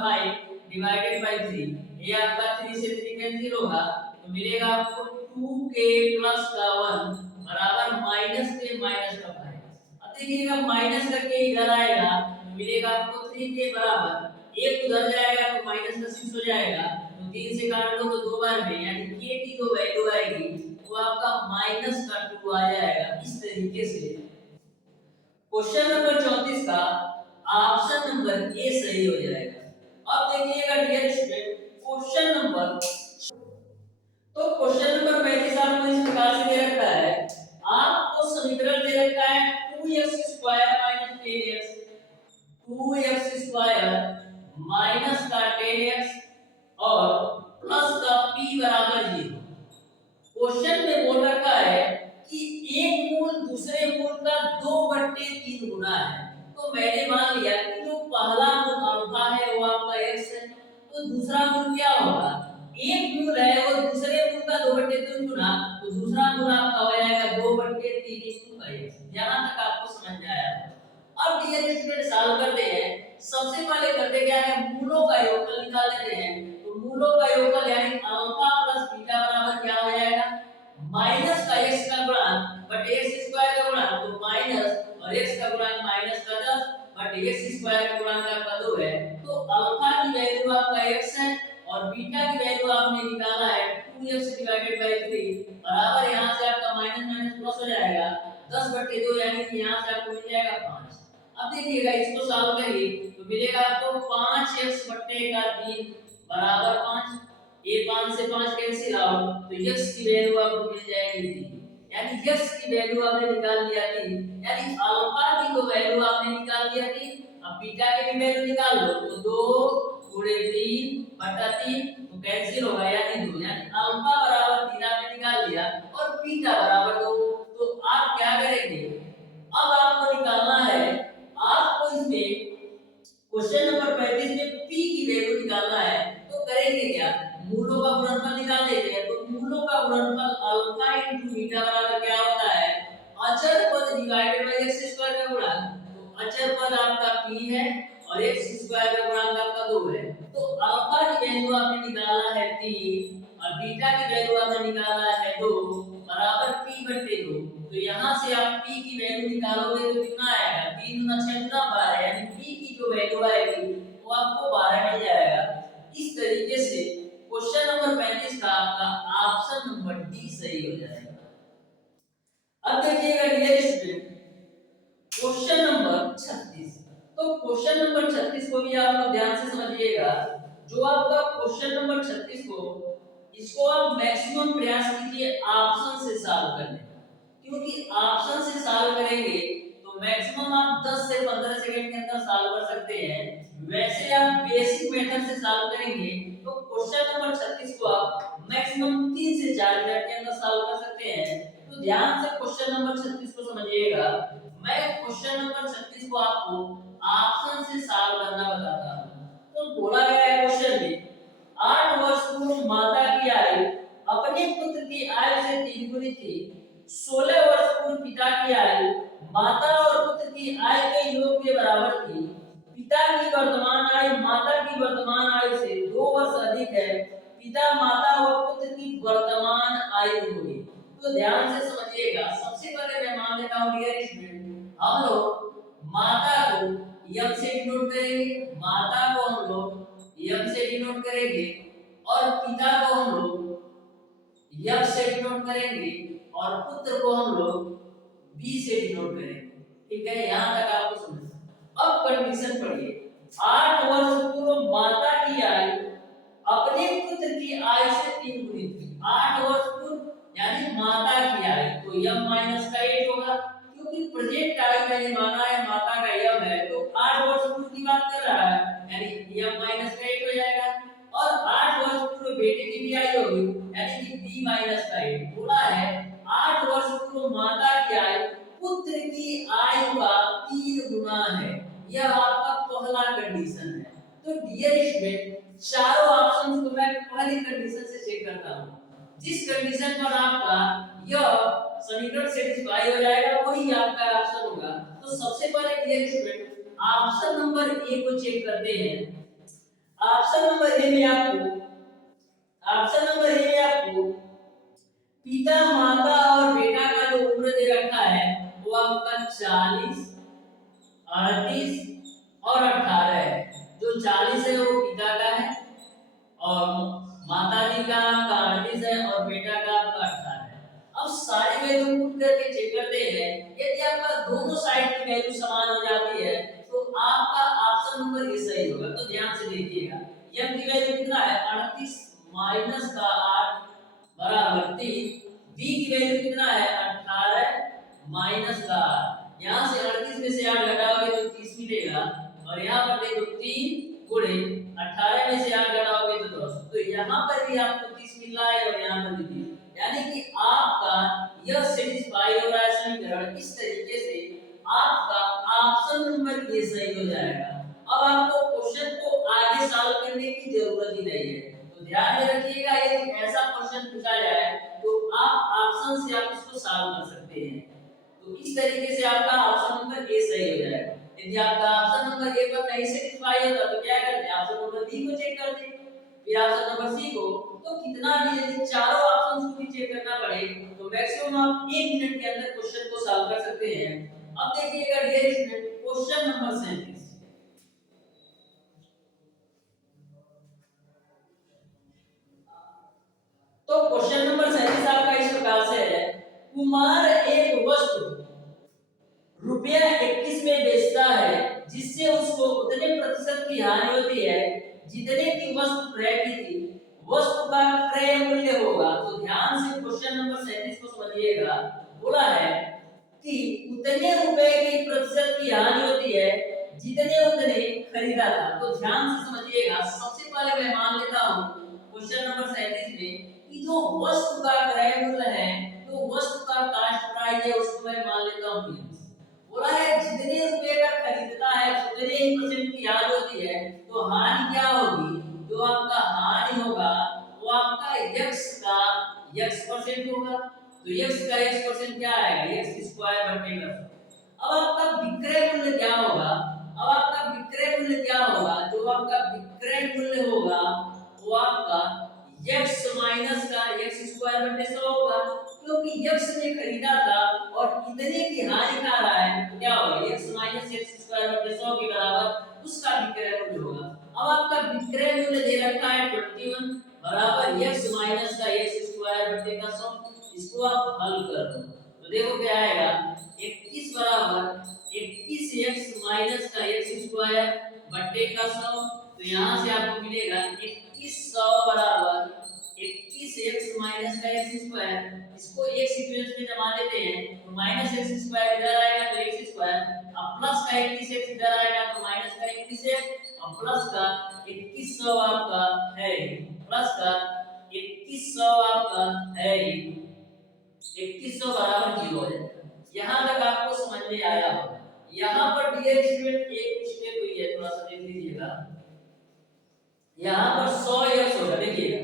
5 डिवाइडेड बाय 3, ये आपका 3 से 3 कैंसिल होगा, तो मिलेगा आपको 2k प्लस का 1 बराबर माइनस के माइनस का 5। अब देखिएगा माइनस का k इधर आएगा तो मिलेगा आपको 3k बराबर एक उधर जाएगा तो माइनस का 6 हो जाएगा, तो 3 से काट दो तो दो बार में, यानी k की जो वैल्यू आएगी वो आपका माइनस का 2 आ जाएगा। इस तरीके से क्वेश्चन नंबर 34 का ऑप्शन नंबर ए सही हो जाएगा। अब देखिएगा डियर स्टूडेंट क्वेश्चन नंबर, तो क्वेश्चन नंबर 35 आपको इस प्रकार से दे रखा है, आपको समीकरण दे रखा है 2x square minus 10x 2x square minus का 10x और प्लस का p बराबर 0। क्वेश्चन में बोल रखा है कि एक मूल दूसरे मूल का 2/3 गुना है, तो मैंने मान लिया कि जो पहला मूल अल्फा है वो आपका x है, तो दूसरा मूल क्या होगा, एक मूल है वो दूसरे मूल का 2/3 गुना, तो दूसरा मूल आपका हो जाएगा 2/3 x। यहां तक आपको समझ में आया। अब डियर स्टूडेंट सॉल्व करते हैं। सबसे पहले करते क्या है, मूलों का योगफल निकाल लेते हैं, तो मूलों का योगफल यानी अल्फा प्लस बीटा बराबर क्या हो जाएगा, माइनस का x का गुणांक बटे x स्क्वायर का गुणांक, तो माइनस और x का गुणांक माइनस का 10 बटे x स्क्वायर का गुणांक आपका 2 है, तो अल्फा की वैल्यू आपका x है और बीटा की वैल्यू आपने निकाला है 2x डिवाइडेड बाय 3 बराबर, यहां से आपका माइनस माइनस प्लस हो जाएगा 10 बटे 2, यानी कि यहां से आपको मिल जाएगा 5। अब देखिएगा इसको सॉल्व करिए तो मिलेगा आपको 5x बटे का 3 बराबर 5, ये 5 से 5 कैंसिल आउट, तो x की वैल्यू आपको मिल जाएगी 3, यानी x की वैल्यू आपने निकाल लिया 3, यानी अल्फा की तो वैल्यू आपने निकाल लिया 3, अब बीटा की भी वैल्यू निकाल लो, तो 2 गुणे 3 बटा 3 तो कैंसिल होगा यानी 2, यानी अल्फा बराबर 3 आपने निकाल लिया और बीटा बराबर 2। तो आप क्या करेंगे, अब आपको निकालना है, आपको इसमें क्वेश्चन नंबर 35 में p की वैल्यू निकालना है, तो करेंगे क्या, मूलों का गुणनफल निकाल लेते हैं, तो मूलों का गुणनफल अल्फा इनटू बीटा बराबर क्या होता है, अचर पद डिवाइडेड बाय x स्क्वायर का गुणांक, तो अचर पद आपका p है और x स्क्वायर का गुणांक आपका 2 है, तो अल्फा की वैल्यू आपने निकाला है 3 और बीटा की वैल्यू आपने निकाला है 2 बराबर p बटे 2, तो यहां से आप p की वैल्यू निकालोगे तो कितना आएगा, 3 गुना 6 गुना 12, यानी p की जो वैल्यू आएगी वो आपको 12 मिल जाएगा। इस तरीके से क्वेश्चन नंबर 35 का आपका ऑप्शन नंबर डी सही हो जाएगा। अब देखिएगा डियर स्टूडेंट क्वेश्चन नंबर 36, तो क्वेश्चन नंबर 36 को भी आप लोग ध्यान से समझिएगा। जो आपका क्वेश्चन नंबर 36 को इसको आप मैक्सिमम प्रयास कीजिए ऑप्शन से सॉल्व करने का, क्योंकि ऑप्शन से सॉल्व करेंगे तो मैक्सिमम आप 10 से 15 सेकंड के अंदर सॉल्व कर सकते हैं। वैसे आप बेसिक मेथड से सॉल्व करेंगे तो क्वेश्चन नंबर 36 को आप मैक्सिमम 3 से 4 मिनट के अंदर सॉल्व कर सकते हैं। तो ध्यान से क्वेश्चन नंबर 36 को समझिएगा। मैं क्वेश्चन नंबर 36 को आपको ऑप्शन से सॉल्व करना बताता हूं। तो बोला गया है क्वेश्चन में 8 वर्ष पूर्व माता की आयु अपने पुत्र की आयु से 3 गुनी थी। 16 वर्ष पूर्व पिता की आयु माता और पुत्र की आयु के योग के बराबर थी। पिता की वर्तमान आयु माता की वर्तमान आयु से 2 वर्ष अधिक है। पिता माता और पुत्र की वर्तमान आयु तो ध्यान से समझिएगा। सबसे पहले मैं मान लेता हूँ डियर स्टूडेंट, हम लोग माता को यम से डिनोट करेंगे, माता को हम लोग यम से डिनोट करेंगे और पिता को हम लोग यम से डिनोट करेंगे और पुत्र को हम लोग बी से डिनोट करेंगे। ठीक है, यहाँ तक आपको समझ। अब कंडीशन पढ़िए, 8 वर्ष पूर्व माता की आयु अपने पुत्र की आयु से 3 गुनी थी। 8 वर्ष पूर्व यानी माता की आयु, तो यम माइनस का 8 होगा, क्योंकि प्रेजेंट आयु मैंने माना है माता का यम है, तो 8 वर्ष पूर्व की बात कर रहा है, यानी यम माइनस का 8 हो जाएगा। और 8 वर्ष पूर्व बेटे की भी आयु होगी, यानी कि बी माइनस का 8। बोला है 8 वर्ष पूर्व माता की आयु पुत्र की आयु का 3 गुना है। यह आपका पहला कंडीशन है। तो डियर स्टूडेंट, चारों ऑप्शंस को मैं पहली कंडीशन से चेक करता हूं। जिस कंडीशन पर आपका यह समीकरण सेटिस्फाई हो जाएगा वही आपका ऑप्शन होगा। तो सबसे पहले dear student option number A को चेक करते हैं। ऑप्शन नंबर ए में आपको पिता, माता और बेटा का जो उम्र दे रखा है वो आपका 40, 38 और 18 है। जो 40 है वो पिता का है और माता जी का आपका 38 है और बेटा का आपका 18 है। अब सारी वैल्यू पुट करके चेक करते हैं। यदि आपका दोनों साइड की वैल्यू समान हो जाती है तो आपका ऑप्शन नंबर ए सही होगा। तो ध्यान से देखिएगा, m की वैल्यू कितना है 38 माइनस का 8 बराबर 3, b की वैल्यू कितना है 18 माइनस का 8। यहां से 38 में से 8 घटाओगे तो 30 मिलेगा और यहां पर देखो 3 गुणे 18 में से 8 घटाओगे तो 10। तो यहां पर भी आपको 30 मिल रहा है और यहां पर भी 30, यानी कि आपका यह सेटिस्फाई हो रहा है समीकरण। इस तरीके से आपका ऑप्शन नंबर ए सही हो जाएगा। अब आपको क्वेश्चन को आगे सॉल्व करने की जरूरत ही नहीं है। तो ध्यान में रखिएगा, यदि ऐसा क्वेश्चन पूछा जाए तो आप ऑप्शन से आप इसको सॉल्व कर सकते हैं। तो इस तरीके से आपका ऑप्शन नंबर ए सही हो जाएगा। यदि आपका ऑप्शन नंबर ए पर नहीं सेटिस्फाई होता तो क्या करते हैं, ऑप्शन नंबर बी को चेक करते हैं, फिर ऑप्शन नंबर सी को। तो कितना भी यदि चारों ऑप्शंस को भी चेक करना पड़े तो मैक्सिमम आप 1 मिनट के अंदर क्वेश्चन को सॉल्व कर सकते हैं। अब देखिएगा डियर स्टूडेंट, क्वेश्चन नंबर 37। तो क्वेश्चन नंबर 37 आपका इस प्रकार से है, कुमार एक वस्तु रुपया 21 में बेचता है जिससे उसको उतने प्रतिशत की हानि होती है जितने की वस्तु क्रय की थी। वस्तु का क्रय मूल्य होगा। तो ध्यान से क्वेश्चन नंबर 37 को समझिएगा। बोला है कि उतने रुपए की प्रतिशत की हानि होती है जितने उतने खरीदा था। तो ध्यान से समझिएगा। सबसे पहले मैं मान लेता हूं क्वेश्चन नंबर 37 में कि जो वस्तु का क्रय मूल्य है, तो वस्तु का कास्ट प्राइस है, उसको मैं मान लेता हूं। बोला है जितने रुपए का खरीदता है उतने ही परसेंट की हानि होती है। तो हानि क्या होगी, जो आपका हानि होगा वो आपका x का x% होगा। तो x का x% क्या आएगा, x स्क्वायर बटेगा। अब आपका विक्रय मूल्य क्या होगा, जो आपका विक्रय मूल्य होगा वो आपका x माइनस का x स्क्वायर बटे 100 होगा, क्योंकि x ने खरीदा था और इतने की हानि खा रहा है, तो क्या होगा x माइनस x स्क्वायर बटे 100 के बराबर उसका विक्रय मूल्य होगा। अब आपका विक्रय मूल्य दे रखा है 21 बराबर x माइनस का x स्क्वायर बटे का 100। इसको आप हल कर दो तो देखो क्या आएगा, 21 बराबर 21x माइनस का x स्क्वायर बटे का 100। तो यहां से आपको मिलेगा 2100 बराबर 21x माइनस का x स्क्वायर। इसको x इक्वेशन में जमा देते हैं तो माइनस x स्क्वायर इधर आएगा तो x स्क्वायर, अब प्लस का 21x इधर आएगा तो माइनस का 21x, और प्लस का 2100 आपका है, प्लस का 2100 आपका है 2100 बराबर 0 है। यहां तक आपको समझ में आया होगा। यहां पर डियर स्टूडेंट एक मिस्टेक हुई है, थोड़ा सा देख लीजिएगा। यहां पर 100x होगा, देखिएगा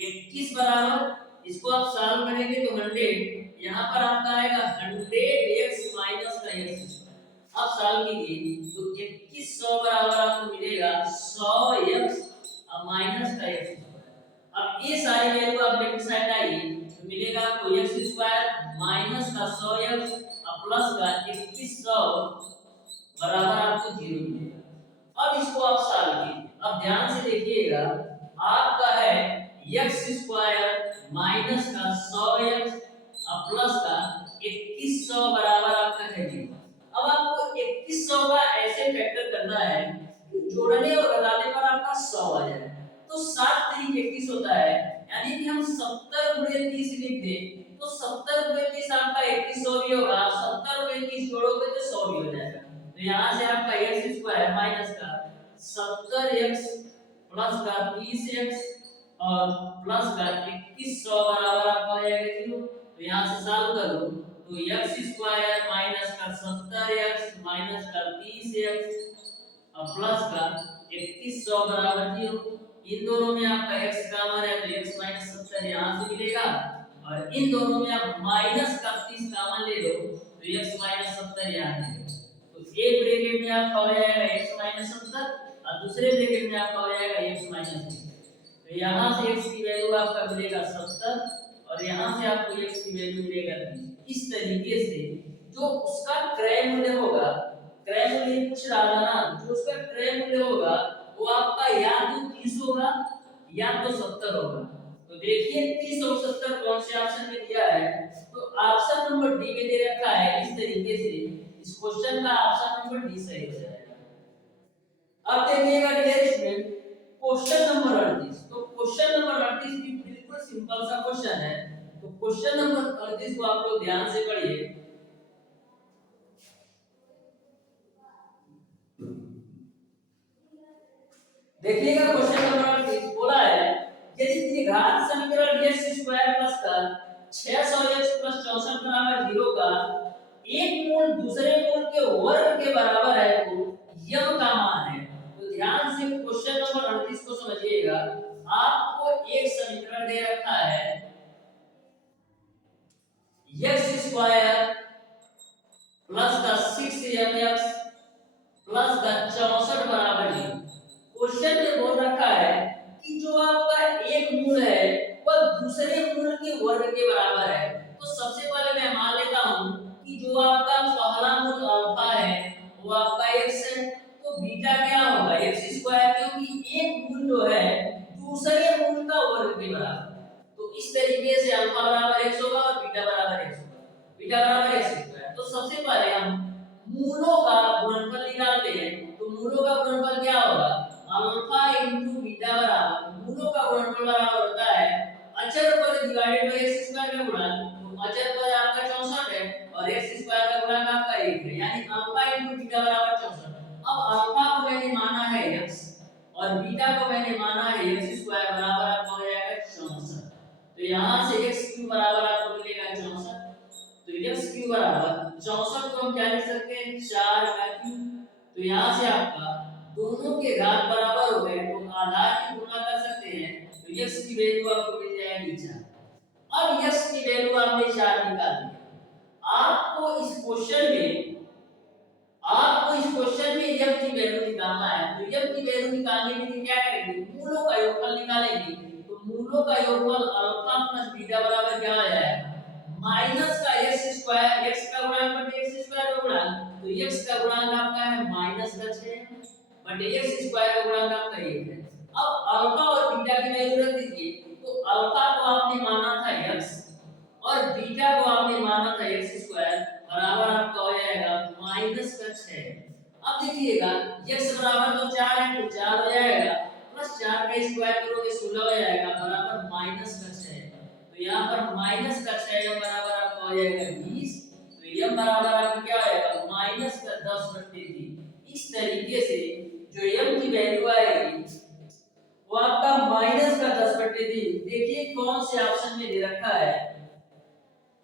21 बराबर, इसको आप सॉल्व करेंगे तो 100, यहां पर आपका आएगा 100x माइनस का x। अब सॉल्व कीजिए तो 2100 बराबर आपको मिलेगा 100x माइनस का x। अब ये सारी वैल्यू आप लेफ्ट साइड आइए तो मिलेगा आपको x स्क्वायर 100x प्लस का 2100 बराबर आपको 0 मिलेगा। अब इसको आप सॉल्व कीजिए। अब ध्यान से देखिएगा, आपका है x स्क्वायर माइनस का 100x प्लस का 2100 बराबर आपका है 0। अब आपको 2100 का ऐसे फैक्टर करना है कि जोड़ने और घटाने पर आपका 100 आ जाए। तो 7 तरीके 21 होता है, यानी कि हम 70 गुणे 30 लिख दें तो 70 गुणे 30 आपका 2100 भी होगा। 70 गुणे 30 जोड़ोगे तो 100 भी हो जाएगा। तो यहाँ से आपका x स्क्वायर माइनस का 70x प्लस का 30x और प्लस का 2100 बराबर आपका हो जाएगा 0। तो यहाँ से सॉल्व करो तो x स्क्वायर माइनस का 70x माइनस का 30x और प्लस का 2100 बराबर 0। इन दोनों में आपका x कॉमन है तो x माइनस 70 यहाँ से मिलेगा, और इन दोनों में आप माइनस का 30 कॉमन ले लो तो x माइनस 70 यहाँ मिलेगा। तो एक ब्रैकेट में आपका हो जाएगा x माइनस 70 और दूसरे ब्रैकेट में आपका हो जाएगा x माइनस 30। तो यहाँ से x की वैल्यू आपका मिलेगा 70 और यहाँ से आपको x की वैल्यू मिलेगा 30। इस तरीके से जो उसका क्रय मूल्य होगा, क्रय मूल्य पूछ रहा था ना, जो उसका क्रय मूल्य होगा वो आपका या तो 30 होगा या तो 70 होगा। तो देखिए 30 और 70 कौन से ऑप्शन में दिया है, तो ऑप्शन नंबर डी में दे रखा है। इस तरीके से इस क्वेश्चन का ऑप्शन नंबर डी सही हो जाएगा। अब देखिएगा डियर स्टूडेंट क्वेश्चन नंबर 38। तो क्वेश्चन नंबर 38 भी बिल्कुल सिंपल सा क्वेश्चन है। तो क्वेश्चन नंबर 38 को आप लोग ध्यान से पढ़िए। देखिएगा क्वेश्चन नंबर 38 बोला है यदि द्विघात समीकरण x स्क्वायर प्लस का 600x प्लस 64 बराबर 0 का एक मूल दूसरे मूल के वर्ग के बराबर है तो यम का मान है। तो ध्यान से क्वेश्चन नंबर 38 को समझिएगा। आपको एक समीकरण दे रखा है x स्क्वायर प्लस का 6mx प्लस का 64 बराबर 0। क्वेश्चन में बोल रखा है कि जो आपका एक मूल है वह दूसरे मूल के वर्ग के बराबर है। तो सबसे पहले मैं मान लेता हूं कि जो आपका पहला मूल अल्फा है वो आपका x है, तो बीटा क्या होगा x स्क्वायर, क्योंकि एक मूल जो है दूसरे मूल का वर्ग के बराबर। तो इस तरीके से अल्फा बराबर x होगा और बीटा बराबर x होगा, बीटा बराबर x स्क्वायर। तो सबसे पहले हम मूलों का गुणनफल निकालते हैं। तो मूलों का गुणनफल क्या होगा, अल्फा इनटू बीटा बराबर मूलों का गुणनफल बराबर होता है अचर पद डिवाइडेड बाय x स्क्वायर का गुणन। तो अचर पद आपका 64 है और x स्क्वायर का गुणन आपका 1 है, यानी अल्फा इनटू बीटा बराबर 64। अब अल्फा को मैंने माना है x और बीटा को मैंने माना है x स्क्वायर बराबर आपका हो जाएगा 64। तो यहां से x क्यूब बराबर आपको मिलेगा 64। तो x क्यूब बराबर 64 को हम क्या लिख सकते हैं 4 का क्यूब। तो यहां से आपका दोनों के घात बराबर हो गए तो आधार की गुणा कर सकते हैं। तो x की वैल्यू आपको मिल जाएगी 4। अब x की वैल्यू आपने 4 निकाल ली। आपको इस क्वेश्चन में m की वैल्यू निकालना है। तो m की वैल्यू निकालने के लिए क्या करेंगे, मूलों का योगफल निकालेंगे। तो मूलों का योगफल अल्फा प्लस बीटा बराबर क्या आ जाएगा माइनस का x स्क्वायर, x का गुणन बटे x स्क्वायर का गुणन। तो x का गुणन आपका है माइनस का 6 बटे x स्क्वायर का गुणन आपका 1 है। अब अल्फा और बीटा की वैल्यू रख दीजिए। तो अल्फा को आपने माना था x और बीटा को आपने माना था x स्क्वायर बराबर आपका हो जाएगा माइनस का 6। अब देखिएगा x बराबर तो 4 है तो 4 हो जाएगा प्लस 4 का स्क्वायर करोगे 16 हो जाएगा बराबर माइनस का 6। तो यहाँ पर माइनस का 6 बराबर आपका हो जाएगा 20। तो m बराबर आपका क्या हो जाएगा माइनस का 10 बटे 3। इस तरीके से जो m की वैल्यू आएगी वो आपका माइनस का 10 बटे 3। देखिए कौन से ऑप्शन में दे रखा है,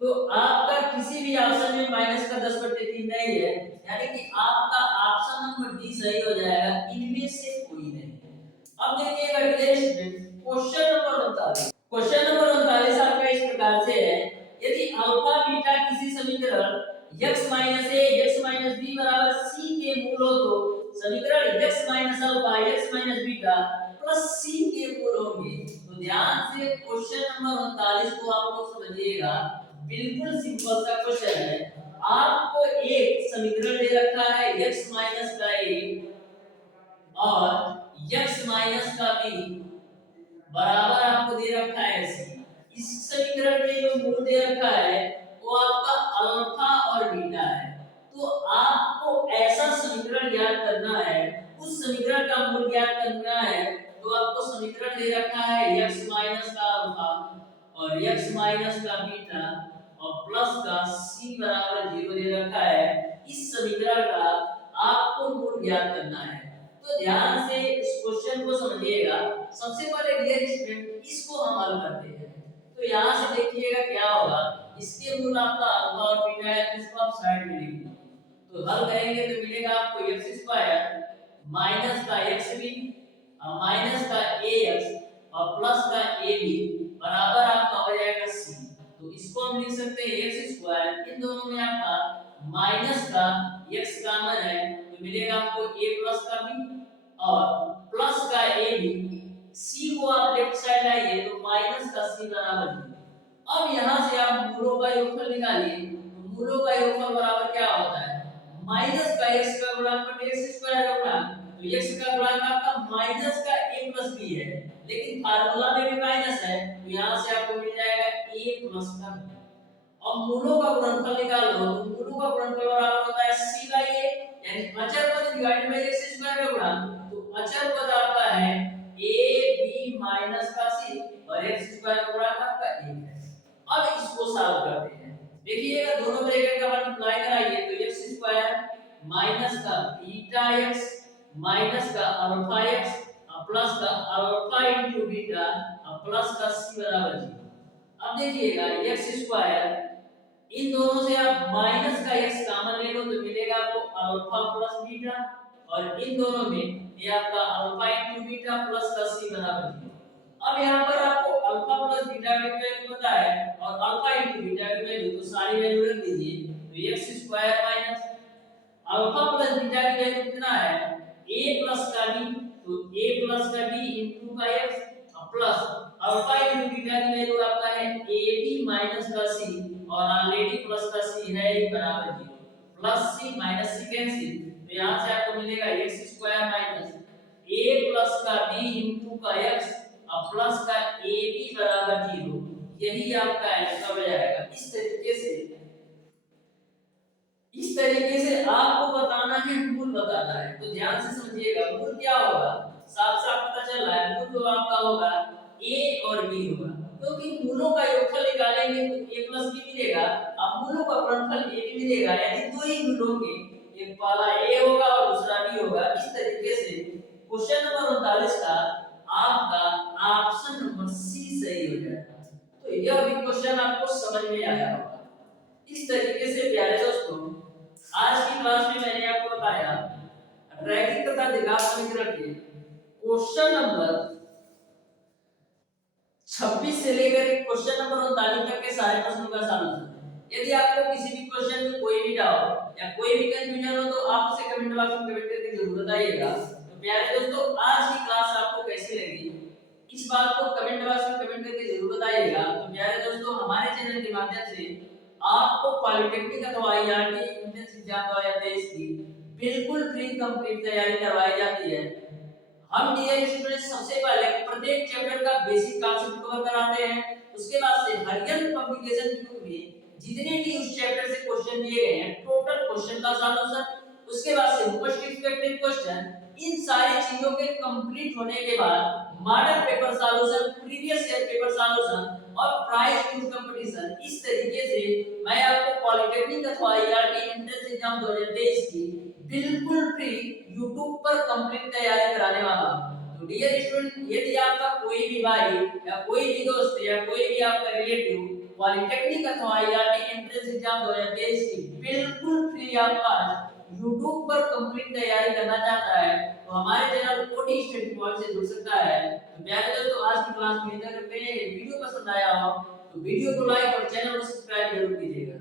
तो आपका किसी भी ऑप्शन में माइनस का 10 बटे 3 नहीं है, यानी कि आपका ऑप्शन नंबर डी सही हो जाएगा, इनमें से कोई नहीं। अब देखिएगा क्वेश्चन नंबर 39। क्वेश्चन नंबर 39 आपका इस प्रकार से है यदि अल्फा बीटा किसी समीकरण x - a x - b बराबर c के मूल हो तो समीकरण x - alpha x - beta plus c के मूल होंगे। तो ध्यान से क्वेश्चन नंबर 39 को आप लोग समझिएगा। बिल्कुल सिंपल सा क्वेश्चन है। आपको एक समीकरण दे रखा है x माइनस का a और x माइनस का b बराबर आपको दे रखा है c। इस समीकरण में जो मूल दे रखा है वो आपका अल्फा और बीटा है। तो आपको ऐसा समीकरण ज्ञात करना है, उस समीकरण का मूल ज्ञात करना है। तो आपको समीकरण दे रखा है x माइनस का अल्फा और x माइनस का बीटा और प्लस का c बराबर 0 दे रखा है। इस समीकरण का आपको मूल ज्ञात करना है। तो ध्यान से इस क्वेश्चन को समझिएगा। सबसे पहले डियर स्टूडेंट इसको हम हल करते हैं। तो यहाँ से देखिएगा क्या होगा, इसके मूल आपका अल्फा और बीटा है, तो इसको आप साइड में लिख दीजिए। तो हल करेंगे तो मिलेगा आपको x स्क्वायर माइनस का xb और माइनस का ax और प्लस का ab बराबर आपका हो जाएगा c। तो इसको हम लिख सकते हैं x स्क्वायर, इन दोनों में आपका माइनस का x कॉमन है तो मिलेगा आपको a प्लस का b और प्लस का ab। c को आप लेफ्ट साइड लाइए तो माइनस का c बराबर 0। अब यहाँ से आप मूलों का योगफल निकालिए। तो मूलों का योगफल बराबर क्या होता है, माइनस का x का गुणक पर x स्क्वायर का गुणक। तो x का गुणक आपका माइनस का a प्लस b है, लेकिन फार्मूला में भी माइनस है तो यहाँ से आपको मिल जाएगा a प्लस का b। अब मूलों का गुणनफल निकाल लो। तो मूलों का गुणनफल बराबर होता है c बाई a, यानी अचर पद डिवाइडेड बाई x स्क्वायर का गुणक। तो अचर पद आपका है a b माइनस का c और x स्क्वायर का गुणक आपका 1 है। अब इसको सॉल्व करते हैं। देखिएगा दोनों ब्रैकेट का मल्टीप्लाई कराइए तो x स्क्वायर माइनस का बीटा x माइनस का अल्फा x प्लस का अल्फा इनटू बीटा प्लस का c बराबर 0। अब देखिएगा x स्क्वायर, इन दोनों से आप माइनस का x कॉमन ले लो तो मिलेगा आपको अल्फा प्लस बीटा और इन दोनों में ये आपका अल्फा इनटू बीटा प्लस का c बराबर 0। अब यहाँ पर आपको अल्फा प्लस बीटा की वैल्यू पता है और अल्फा इनटू बीटा की वैल्यू, तो सारी वैल्यू रख दीजिए। तो x square minus alpha plus beta की वैल्यू कितना है a प्लस का b, तो a प्लस का b इनटू का x plus alpha into beta की वैल्यू आपका है ab माइनस का c और ऑलरेडी प्लस का c है ये बराबर 0। Plus c minus c cancel, तो यहाँ से आपको मिलेगा x square minus a plus का b इनटू का x अब प्लस का ab बराबर 0। यही आपका आंसर हो जाएगा। इस तरीके से आपको बताना है, मूल बताना है। तो ध्यान से समझिएगा मूल क्या होगा, साफ साफ पता चल रहा है। मूल तो आपका होगा a और b होगा, क्योंकि मूलों का योगफल निकालेंगे तो a प्लस b मिलेगा। अब मूलों का गुणनफल a भी मिलेगा, यानी दो ही मूल होंगे, एक वाला a होगा और दूसरा b होगा। इस तरीके से क्वेश्चन नंबर 39 का आपका ऑप्शन नंबर सी सही हो जाएगा। तो यह भी क्वेश्चन आपको समझ में आया होगा। इस तरीके से प्यारे दोस्तों आज की क्लास में मैंने आपको बताया रैखिक तथा द्विघात समीकरण के क्वेश्चन नंबर 26 से लेकर क्वेश्चन नंबर 39 तक के सारे प्रश्नों का सॉल्यूशन। यदि आपको किसी भी क्वेश्चन में कोई भी डाउट या कोई भी कंफ्यूजन हो तो आप उसे कमेंट बॉक्स में कमेंट करके जरूर बताइएगा। तो प्यारे दोस्तों आज की क्लास आपको कैसी लगी इस बात को कमेंट बॉक्स में कमेंट करके जरूर बताइएगा। तो प्यारे दोस्तों हमारे चैनल के माध्यम से आपको पॉलिटेक्निक अथवा आईआईटी एंट्रेंस एग्जाम 2023 की बिल्कुल फ्री कंप्लीट तैयारी करवाई जाती है। हम डियर स्टूडेंट सबसे पहले प्रत्येक चैप्टर का बेसिक कॉन्सेप्ट कवर कराते हैं, उसके बाद से हरियन पब्लिकेशन की बुक में जितने भी उस चैप्टर से क्वेश्चन दिए गए हैं टोटल क्वेश्चन का सॉल्यूशन, उसके बाद से मोस्ट एक्सपेक्टेड क्वेश्चन, इन सारी चीजों के कंप्लीट होने के बाद model paper solution, previous year paper solution और प्राइज क्विज कंपटीशन। इस तरीके से मैं आपको पॉलिटेक्निक अथवा आईआईटी एंट्रेंस एग्जाम 2023 की बिल्कुल फ्री YouTube पर कंप्लीट तैयारी कराने वाला हूं। तो डियर स्टूडेंट यदि आपका कोई भी भाई या कोई भी दोस्त या कोई भी आपका रिलेटिव पॉलिटेक्निक अथवा आईआईटी एंट्रेंस एग्जाम 2023 की बिल्कुल फ्री आपका YouTube पर कंप्लीट तैयारी करना चाहता है तो हमारे चैनल कोटी स्टडी पॉइंट से जुड़ सकता है। तो प्यारे दोस्तों आज की क्लास में इतना करते हैं। वीडियो पसंद आया हो तो वीडियो को लाइक और चैनल को सब्सक्राइब जरूर कीजिएगा।